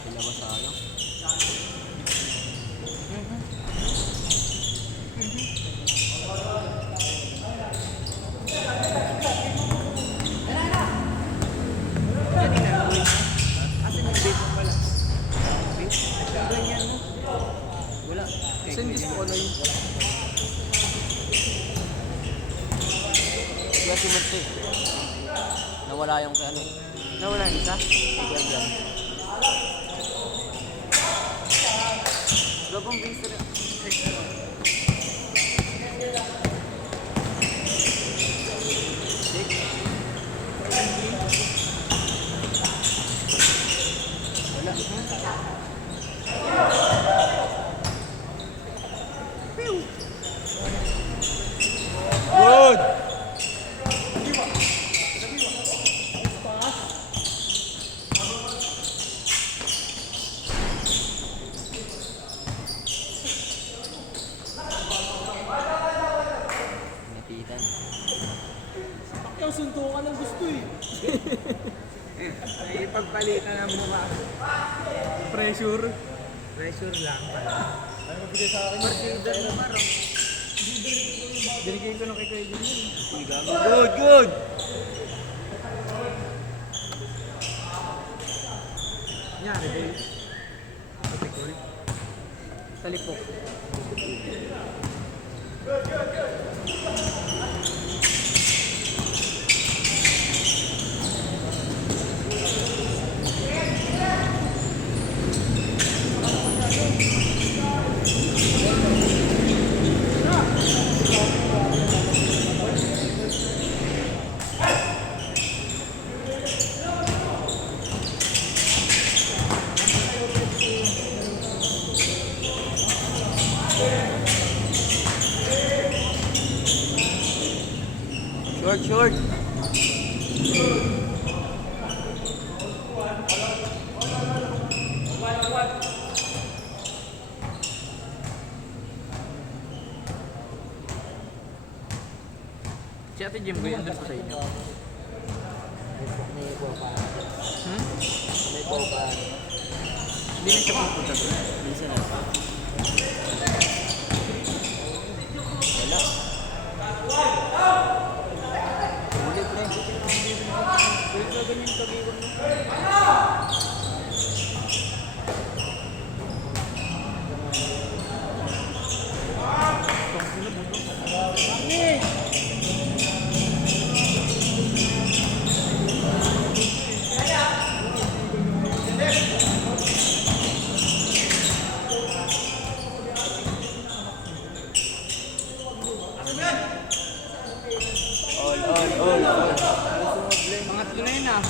Sila ba sayang? Asan yung bait mo pala? Ganyan, no? Wala. Asan yung gusto ko na yun? Kaya si Merte. Nawala yung kay ano eh. Nawala yung isa? Kaya yan. Wala pang base na Good! Napitan. Kaya suntukan ang gusto eh. Ipagpalitan ang mukha. Pressure. Pressure lang pala. Ay, mabigay sa akin. Partida na parang. Binigay ko na kay Kuya Jun yun. Good, good! Nyari ba yun? Patikol. Talipok. Short, short. Si Ate Jim ko yun doon po sa inyo. Hindi na siya pupunta doon. Minsan na. Wala. Huli pre. Pwede na ganyan tagiwan mo. All. Pangatlo na yun ah.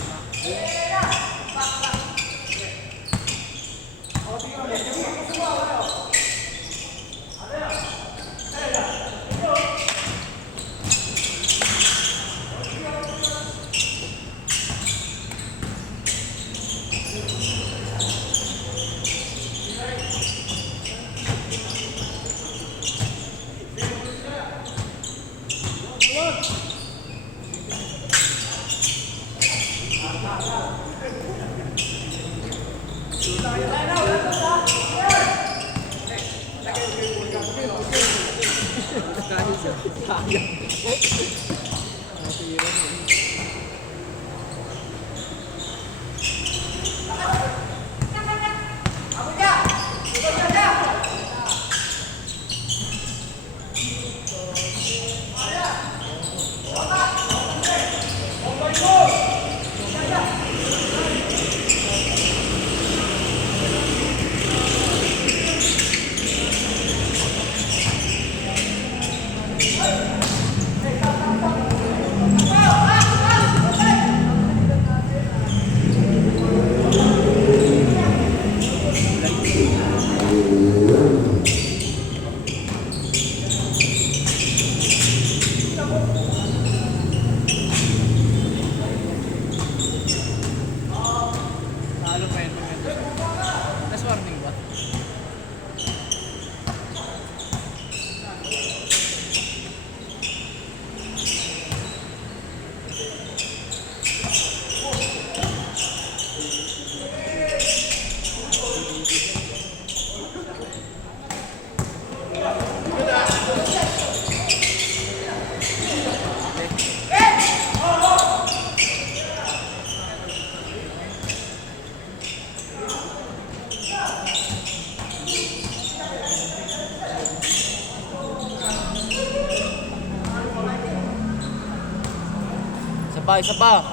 isa pa.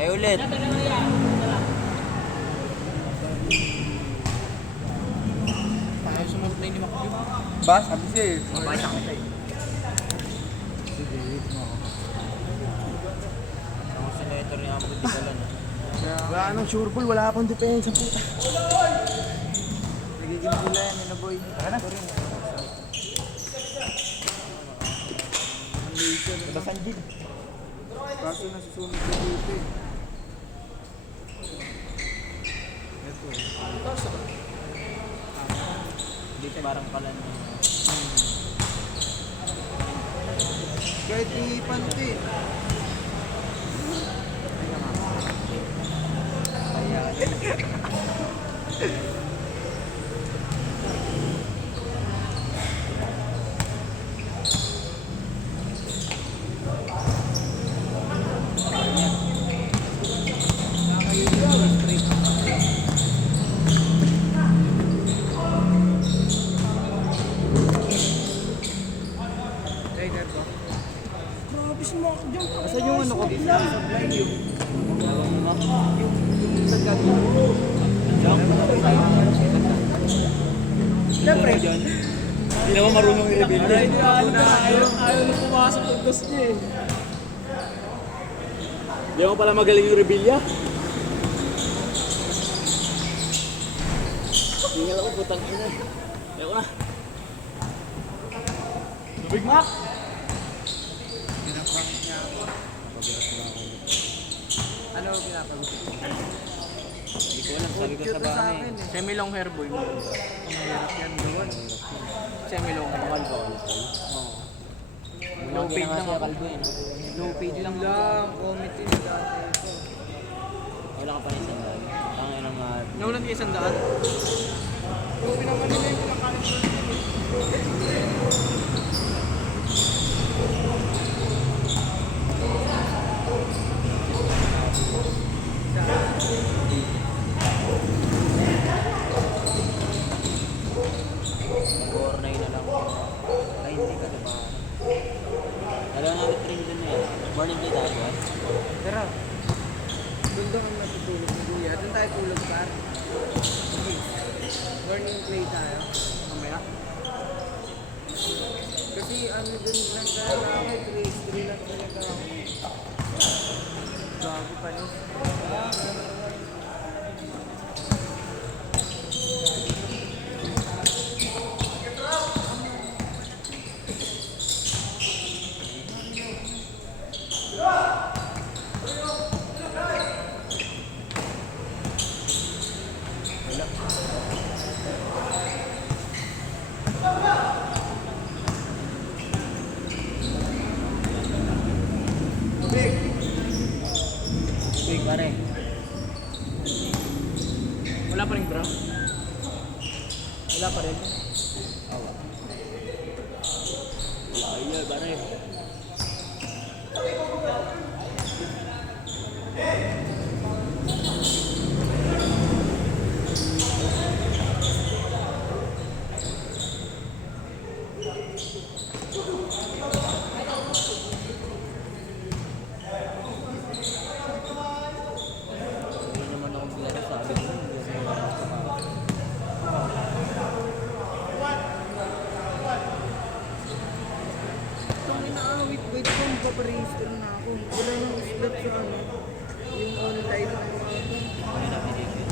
Kaya ulit. Parang sumunod na yun ni Macdo. Ba? Sabi siya eh. Mabasa ka tayo. Ang senator niya ang puti pala na. Wala nang sure ball, wala akong depensa puta. Nagiging pula yan, yun na boy. Tara na. Basan din. Kaso nasusunod ko dito eh. Dito parang pala niya. Kahit ipanti. Grabe si Macdo. Asa yung ano ko? Sublime yung sa gabi. Siyempre. Hindi naman marunong i-reveal yun. Ayaw na pumasok ng dos niya eh. Hindi mo pala magaling yung rebelya. Tingnan ako putang ina. Ayoko na. Big Mac! Ano pinapagod? Hindi ko alam, sabi ko sa bahay. Semi-long hair boy. Mahirap yan doon. Semi-long hair. Bakal ba? Low paid lang ako. Kalbo eh. Low paid lang ako. Lang, committee na dati ito. Wala ka pa rin sandal. Tangin ng Naulan kayo sandaan? Yung pinakanila yung pinakalit ko. Nag-ornay na lang. Ay, hindi ka diba? Alam na nag-train dun na yan. Morning play tayo ba? Tara. Doon doon ang natutulog ni Kuya. Doon tayo tulog par. Morning play tayo. Mamaya. Kasi ano doon nagkakakay, trace 3 lang talaga ako. Gago pa no. Big pare. Wala pa rin bro? Wala pa rin. Wala pare. Hindi naman ako bilaro sabi ko. Hindi naman ako kapag. Kung inaawit, wait ko, magpaparegister na ako. Wala nang slot sa ano. Yung online na ako. Ano na pinigil?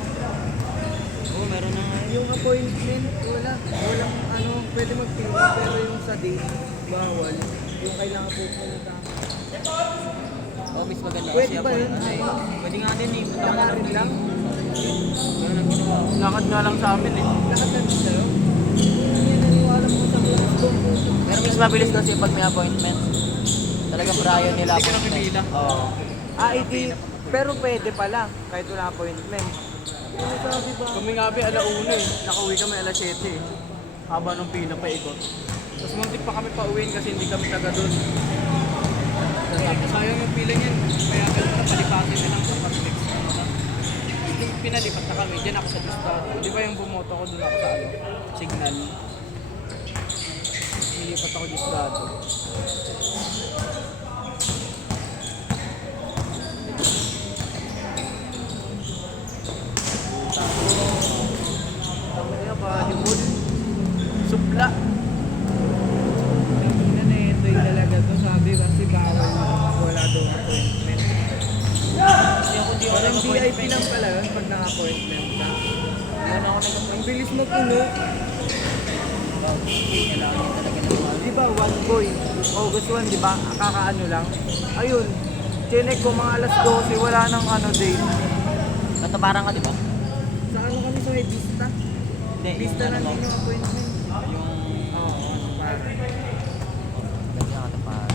Oo, meron na nga yun. Yung appointment, wala. Walang ano, pwede mag-pila, pero yung sa date, bawal. Yung kailangan pupunta. Oh, miss maganda Pwede kasi ba ako. yun? Ano eh. Pwede nga din eh. Punta ka na Lakarin lang? Ganun ang ginawa ko. Lakad nga lang sa amin eh. Lahat na din sa'yo? Hindi naniwala mo sa class ko. Pero mas mabilis kasi pag may appointment. Talagang prior nila Hindi ka na pipila. Oo. Pero pwede pala, kahit wala appointment. Ano sabi ba? Kami nga ba alauna eh. Nakauwi kami alas 7 eh. Haba nung pila pa ikot. Tapos muntik pa kami pauwiin kasi hindi kami taga doon. Sayang yung pila niyan. Kaya ganun na palipatin na lang sa Paslex. Yung pinalipat na kami, dyan ako sa Justado. Di ba yung bumoto ko doon ako sa ano, signal. Nilipat ako Justado. volleyball. Supla. Kanina na ito yung talaga to. Sabi kasi bawal wala daw appointment. Kasi ako di ako Parang VIP nag-appointment. lang pala yun pag naka-appointment ka. Hindi na ako nag-appointment. Ang bilis magpuno. Kailangan niya talaga ng mga Di ba, one boy, August 1, di ba? Kakaano lang. Ayun, chinek ko mga alas 12, wala nang ano date. Katabaran ka, di ba? Sa ano kami sa may Vista? Hindi, Vista yung ano natin mo. yung appointment. Yung... Oo, sa parang. Ganyan katabaran.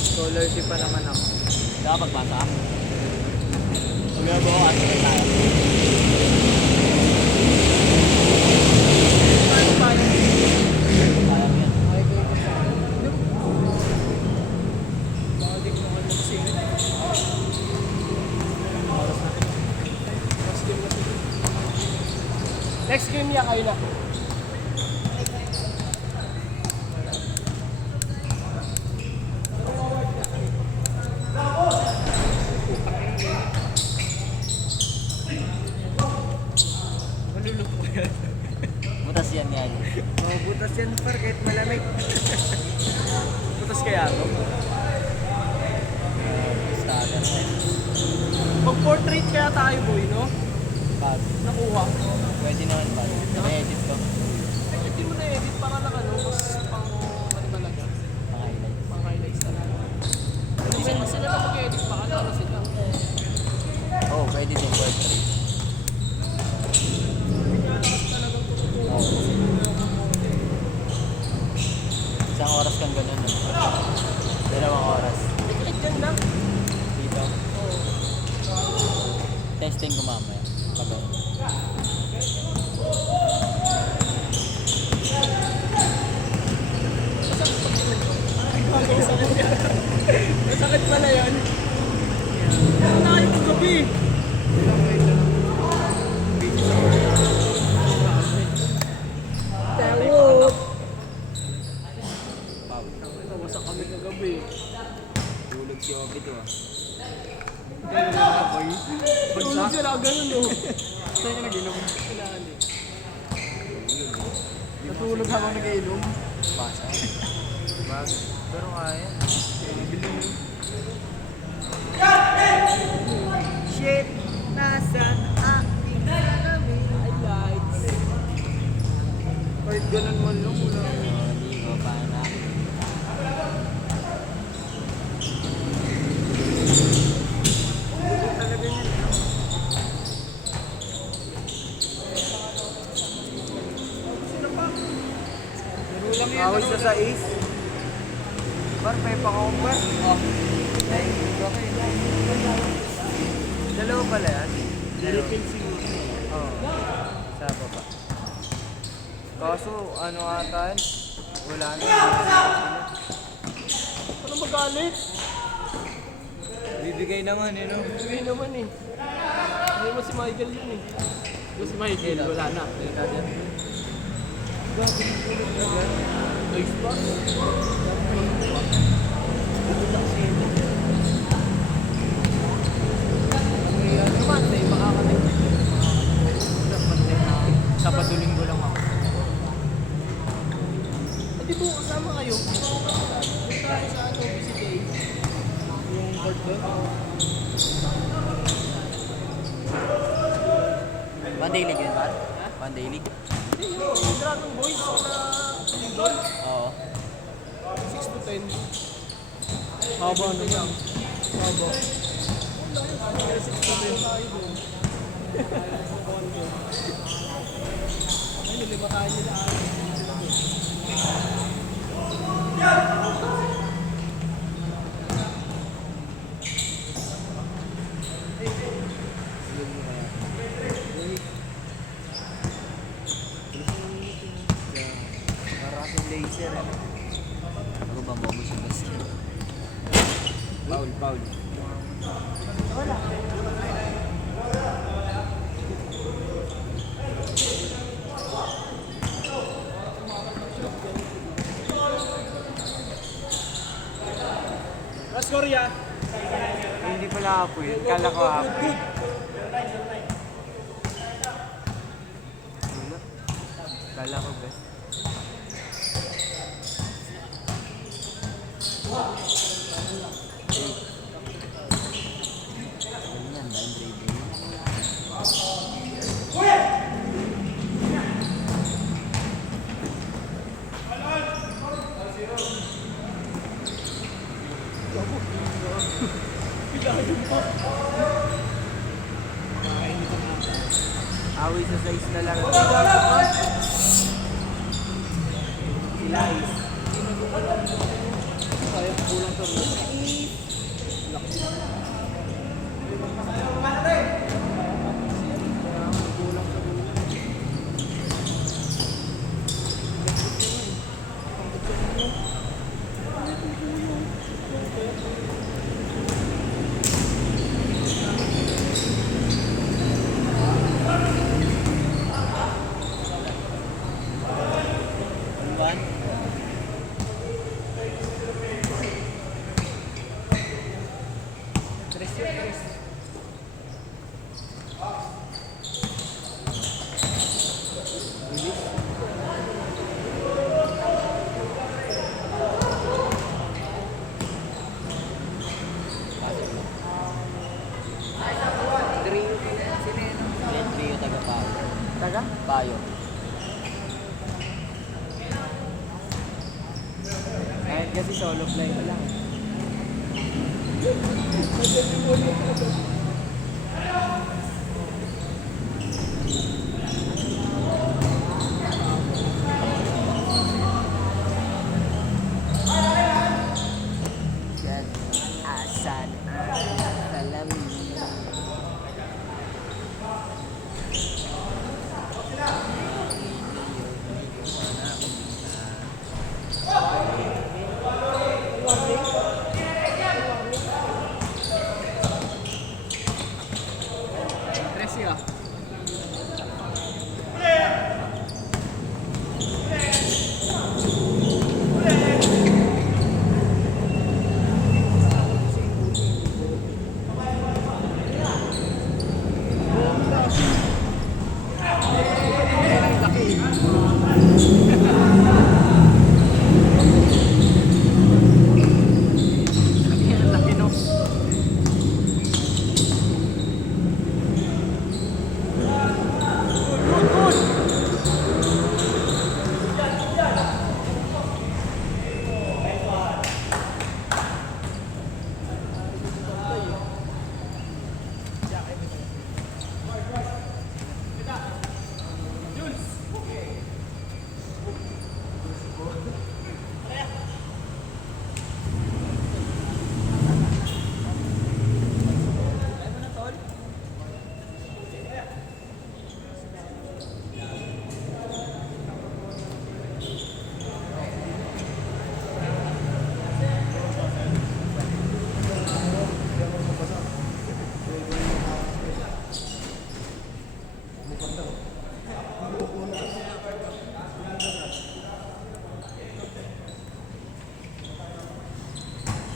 Scholarship pa naman ako. Dapat pagbasa. Magagawa ko at tayo. Sayang yan. Ay, ko yung sa akin. Baka di ko naman kasi. Next game niya kayo na. Maluluto yan. Butas yan yan. Mabutas yan par, kahit malamig. Butas kaya to? Starter set. Mag-portrait kaya tayo, boy, no? Pag. Nakuha. Pwede naman pa. Na-edit ko. Hindi mo na-edit para lang ano, mas pang ano talaga, Mga highlights. pang highlights talaga. Sila na mag-edit pa, ano sila. Oo, pwede din portrait. Oo. Isang oras kang ganun. No? 2 oras. Click yan lang. Dito. Testing ko mamaya. Pag Masakit pala yan. Ano na kayo kagabi? Tawag. Nawasak kami kagabi. tulog si Obi to. Tulog sila ganun, no? Saan ka nag-inom? Natulog habang nag-iinom. Pasa. Pero kaya. Shit, nasa aking salamin. Highlights. Kahit ganun man lang, wala. Hindi ko pa na. Talaga yan. Laro lang yan. Away sa is. Par, may pa-cover. Oh. Ay, okay. Dalawa pala yan. Philippines siguro. Oo. Sa baba. Kaso, ano ata yun? Wala na. Ano magalit? Bibigay naman, no? Bigay naman eh. Hindi mo si Michael yun eh. Yung si Michael, wala na. Nice pa. Naman, may makakalit. Sa Padulinggo lang ako. Di po kasama kayo. Punta tayo sa ano, PCK. Yung court doon. One day league yun ba? One day league? Hindi, yung Dragon Boys na Lindol. Oo. 6 to 10. Haba na yan. Haba. Kaya 6 to 10 tayo doon. Ay, nilimatahan nila ako. Para kasing laser, ano? Ako ba mabos yung basket? Foul, foul. Let's go, Ria. Hindi pala apo yun. Kala ko apo. Wala. Kala ko ba? Ganyan, dahil dribbling. Away sa size na lang. Sila is. Kaya kulang sa mga. Ano ba? Tres yun, tres. Yan, Trio taga Payo. Taga? Payo. Kahit kasi solo fly ko lang. Yan. Asan ang salamin? Tres yun. Ang laki no.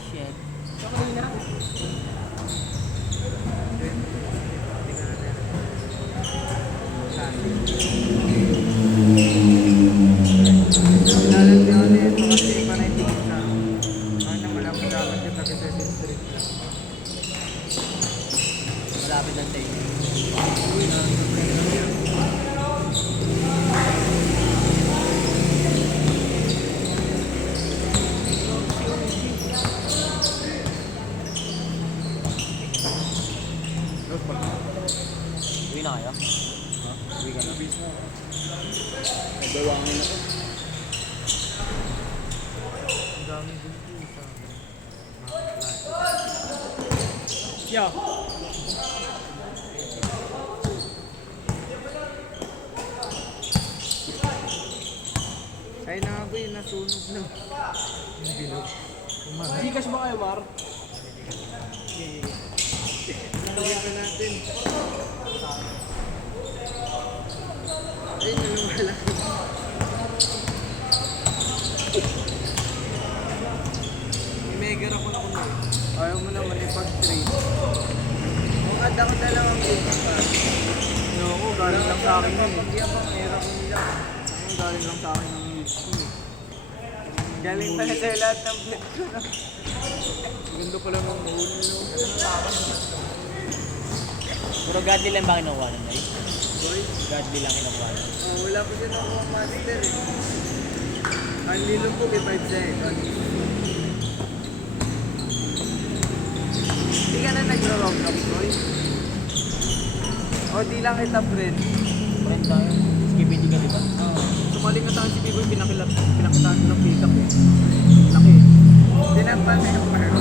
Shit. Lalandi ako nito kasi parang tingin na. Ano malaman dapat yung taga-Sesame Street. Malapit ang tayo. Uwi na kayo? Uwi ka na. Nagawangin ako. Ang dami din po sa akin. Yo. Ay na ba yun, nasunog na. Yung bilog. Gcash ba kayo, Mar? Nalagyan pa natin. Ay, nalawala. May mega ako na kuno. Ayaw mo naman ipag-trade. Kung ada ko na lang ang game pa. Ayoko, galing lang sa akin yun eh. Pagyabang, hirap mo nila. Galing lang sa akin ng needs ko eh. Galing pala sa'yo lahat ng play ko. No? Ganda pala ng hole. Puro godly lang ba kinukuha nun, Noy? Godly lang kinukuha nun. Oh, wala pa siya nakuha master eh. Ang nilong ko, 5 seconds. Hindi ka na nagro-rock-up, boy. O, di lang kita, friend. Friend tayo. Skibidi ka, di ba? Oo. Sumali nga tayo si Biboy, pinakitaan ko ng pick-up eh. Laki. Tinampan na yung park.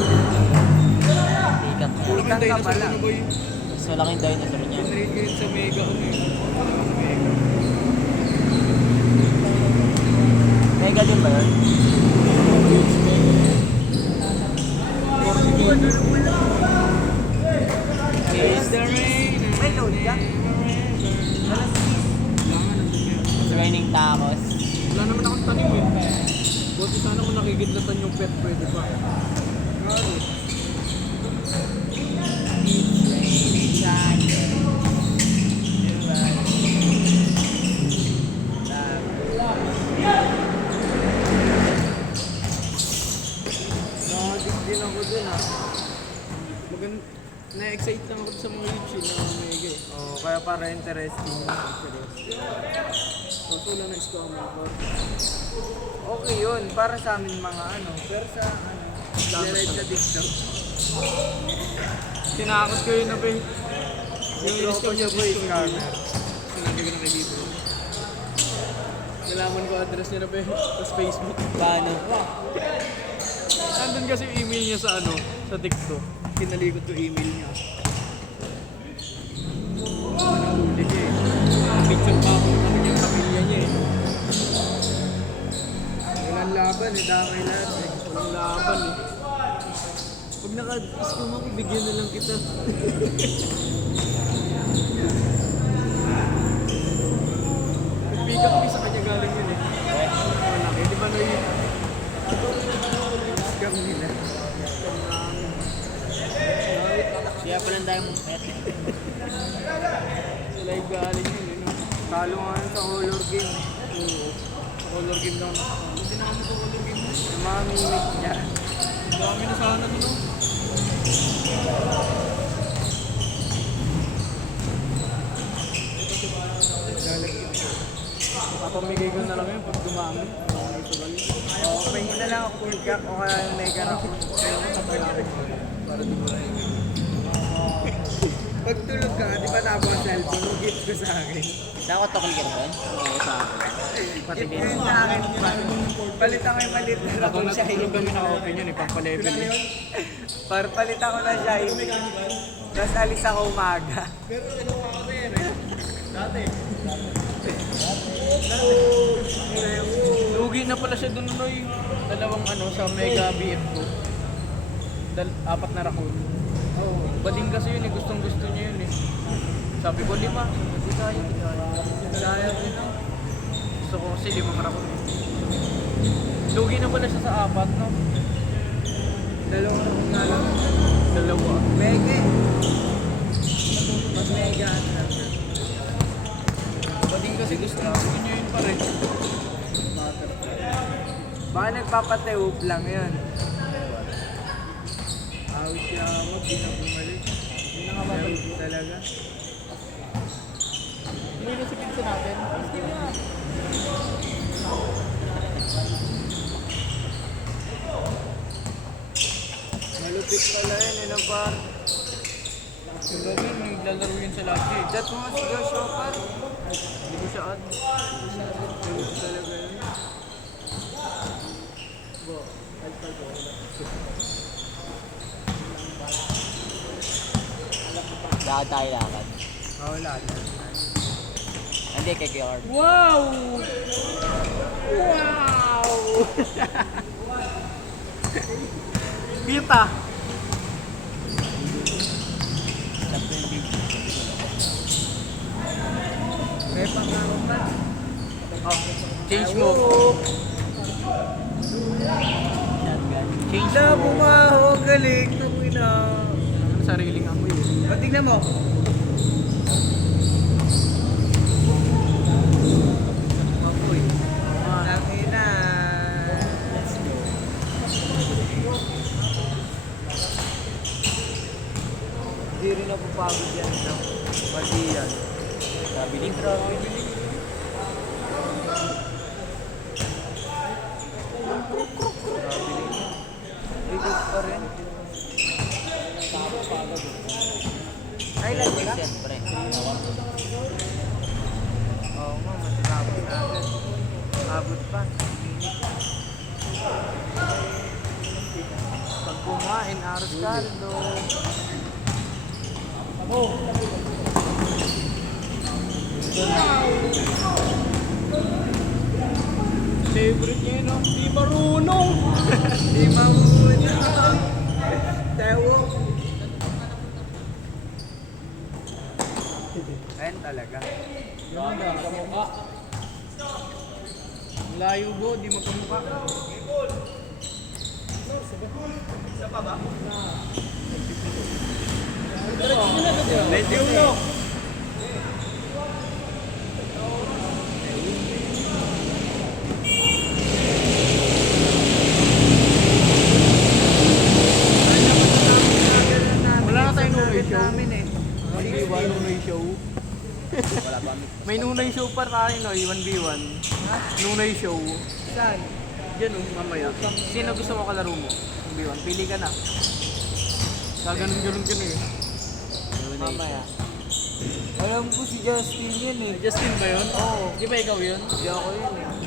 Pikat. Puro Pick-up kang ka dinosaur pala. ano boy. Mas malaking dinosaur niya. Pinrate ko yun sa Mega ano eh. Sa Mega. Mega din ba yun? Is the rain? May load ka? Alas 6. Wala nga, nandun yan. It's raining tacos. Wala naman akong tanim eh. Buti sana kung nakikidlatan yung pet, pwede pa. Grabe. Nakadig din ako dun ah. Na-excite lang ako sa mga YouTube na Mega eh. Oo, kaya para interesting. So, wala na scammer ko. Okay yun, para sa amin mga ano. Pero sa ano, direct sa TikTok. Tinakot ko yun na ba eh. Yung tropa niya po is scammer. Sinabi ko na kay Dito. Nalaman ko address niya na ba eh. Tapos Facebook. Paano? Nandun kasi yung email niya sa ano, sa TikTok. Kinalikot ko email niya. Nahuli siya eh. Picture pa ako naman yung pamilya niya eh. Walang laban eh, damay lahat eh. Walang laban eh. Pag naka-scam ako, bigyan na lang kita. Nag-pick up sa kanya galing yun eh. Malaki, di ba na yun? Scam nila. Kaya pa lang tayo mong pet. Sila yung galing yun eh. No? Talo nga yun sa horror game. Oo. Color game lang. Hindi na kami sa color game na. Yung mga mimik niya. Ang dami na sana to no? Papamigay ko na lang yun pag gumamit. Oo, pahingi na lang ako full cap o kaya yung mega na full. Para di mo na yun. Pag tulog ka, di ba tabo ang cellphone? Yung gift ko sa akin. Nakotokol ka na ba? Oo, sa akin. Gift ko yun sa akin. Palitan ko yung maliit na Ako rabong siya. natulog kami naka-open yun eh, pang-level eh. Para palitan ko na siya. Tapos alis ako umaga. Lugi na pala siya dun Noy. Dalawang ano sa Mega BF ko. Apat na raccoon. Oo. Bading kasi yun eh, gustong gusto niya yun eh. Sabi ko 5. Hindi kaya. Sayang din ako. Gusto ko kasi 5 raccoon eh. Lugi na pala siya sa 4 no? Dalawang nga lang. Dalawa. Mega eh. Mas mega ano lang siya. Bading kasi gusto niya yun pa rin. Baka nagpapatewop lang yun. Awit siya ako, di na bumalik. Hindi na nga babalik. Talaga. Hindi na si Pinsa natin. Hindi na. Malupit pala yun, yun ang par. Yung Robin, naglalaro yun sa lobby eh. Chat mo si Joshua par. Hindi ko siya add. Malupit talaga yun. Lakad tayo lakad. Wala na. Hindi, kay Georg. Wow! Wow! Kita! May pangako pa. Oh, change mo. Shotgun. Change Na mo. bumaho, galing. Tignan mo. Makoy. Tangina. Let's go. Hindi rin ako pagod yan. No? Pati yan. Grabe din. Grabe. Ikot pa rin. Ay, lang mo na. Siyempre. Oo nga, matabot na agad. Abot pa. Pag kumain, aros kaldo. Favorite niya yun, no? Di marunong! Di mamuna. Tewo. Ayan talaga. Yun na, kamukha. Layo bo, di magkamukha. Medyo no. Wala na tayong nunay show. Namin eh. Iwan nunay show. Wala pa kami. May nunay show pa tayo, no? 1v1. Nunay show. Saan? Diyan, mamaya. Sino gusto mo kalaro mo? 1v1. Pili ka na. Gaganon-ganon ka na eh. Mamaya. Alam ko si Justin yun eh. Justin ba yun? Oo. Di ba ikaw yun? Hindi ako yun eh.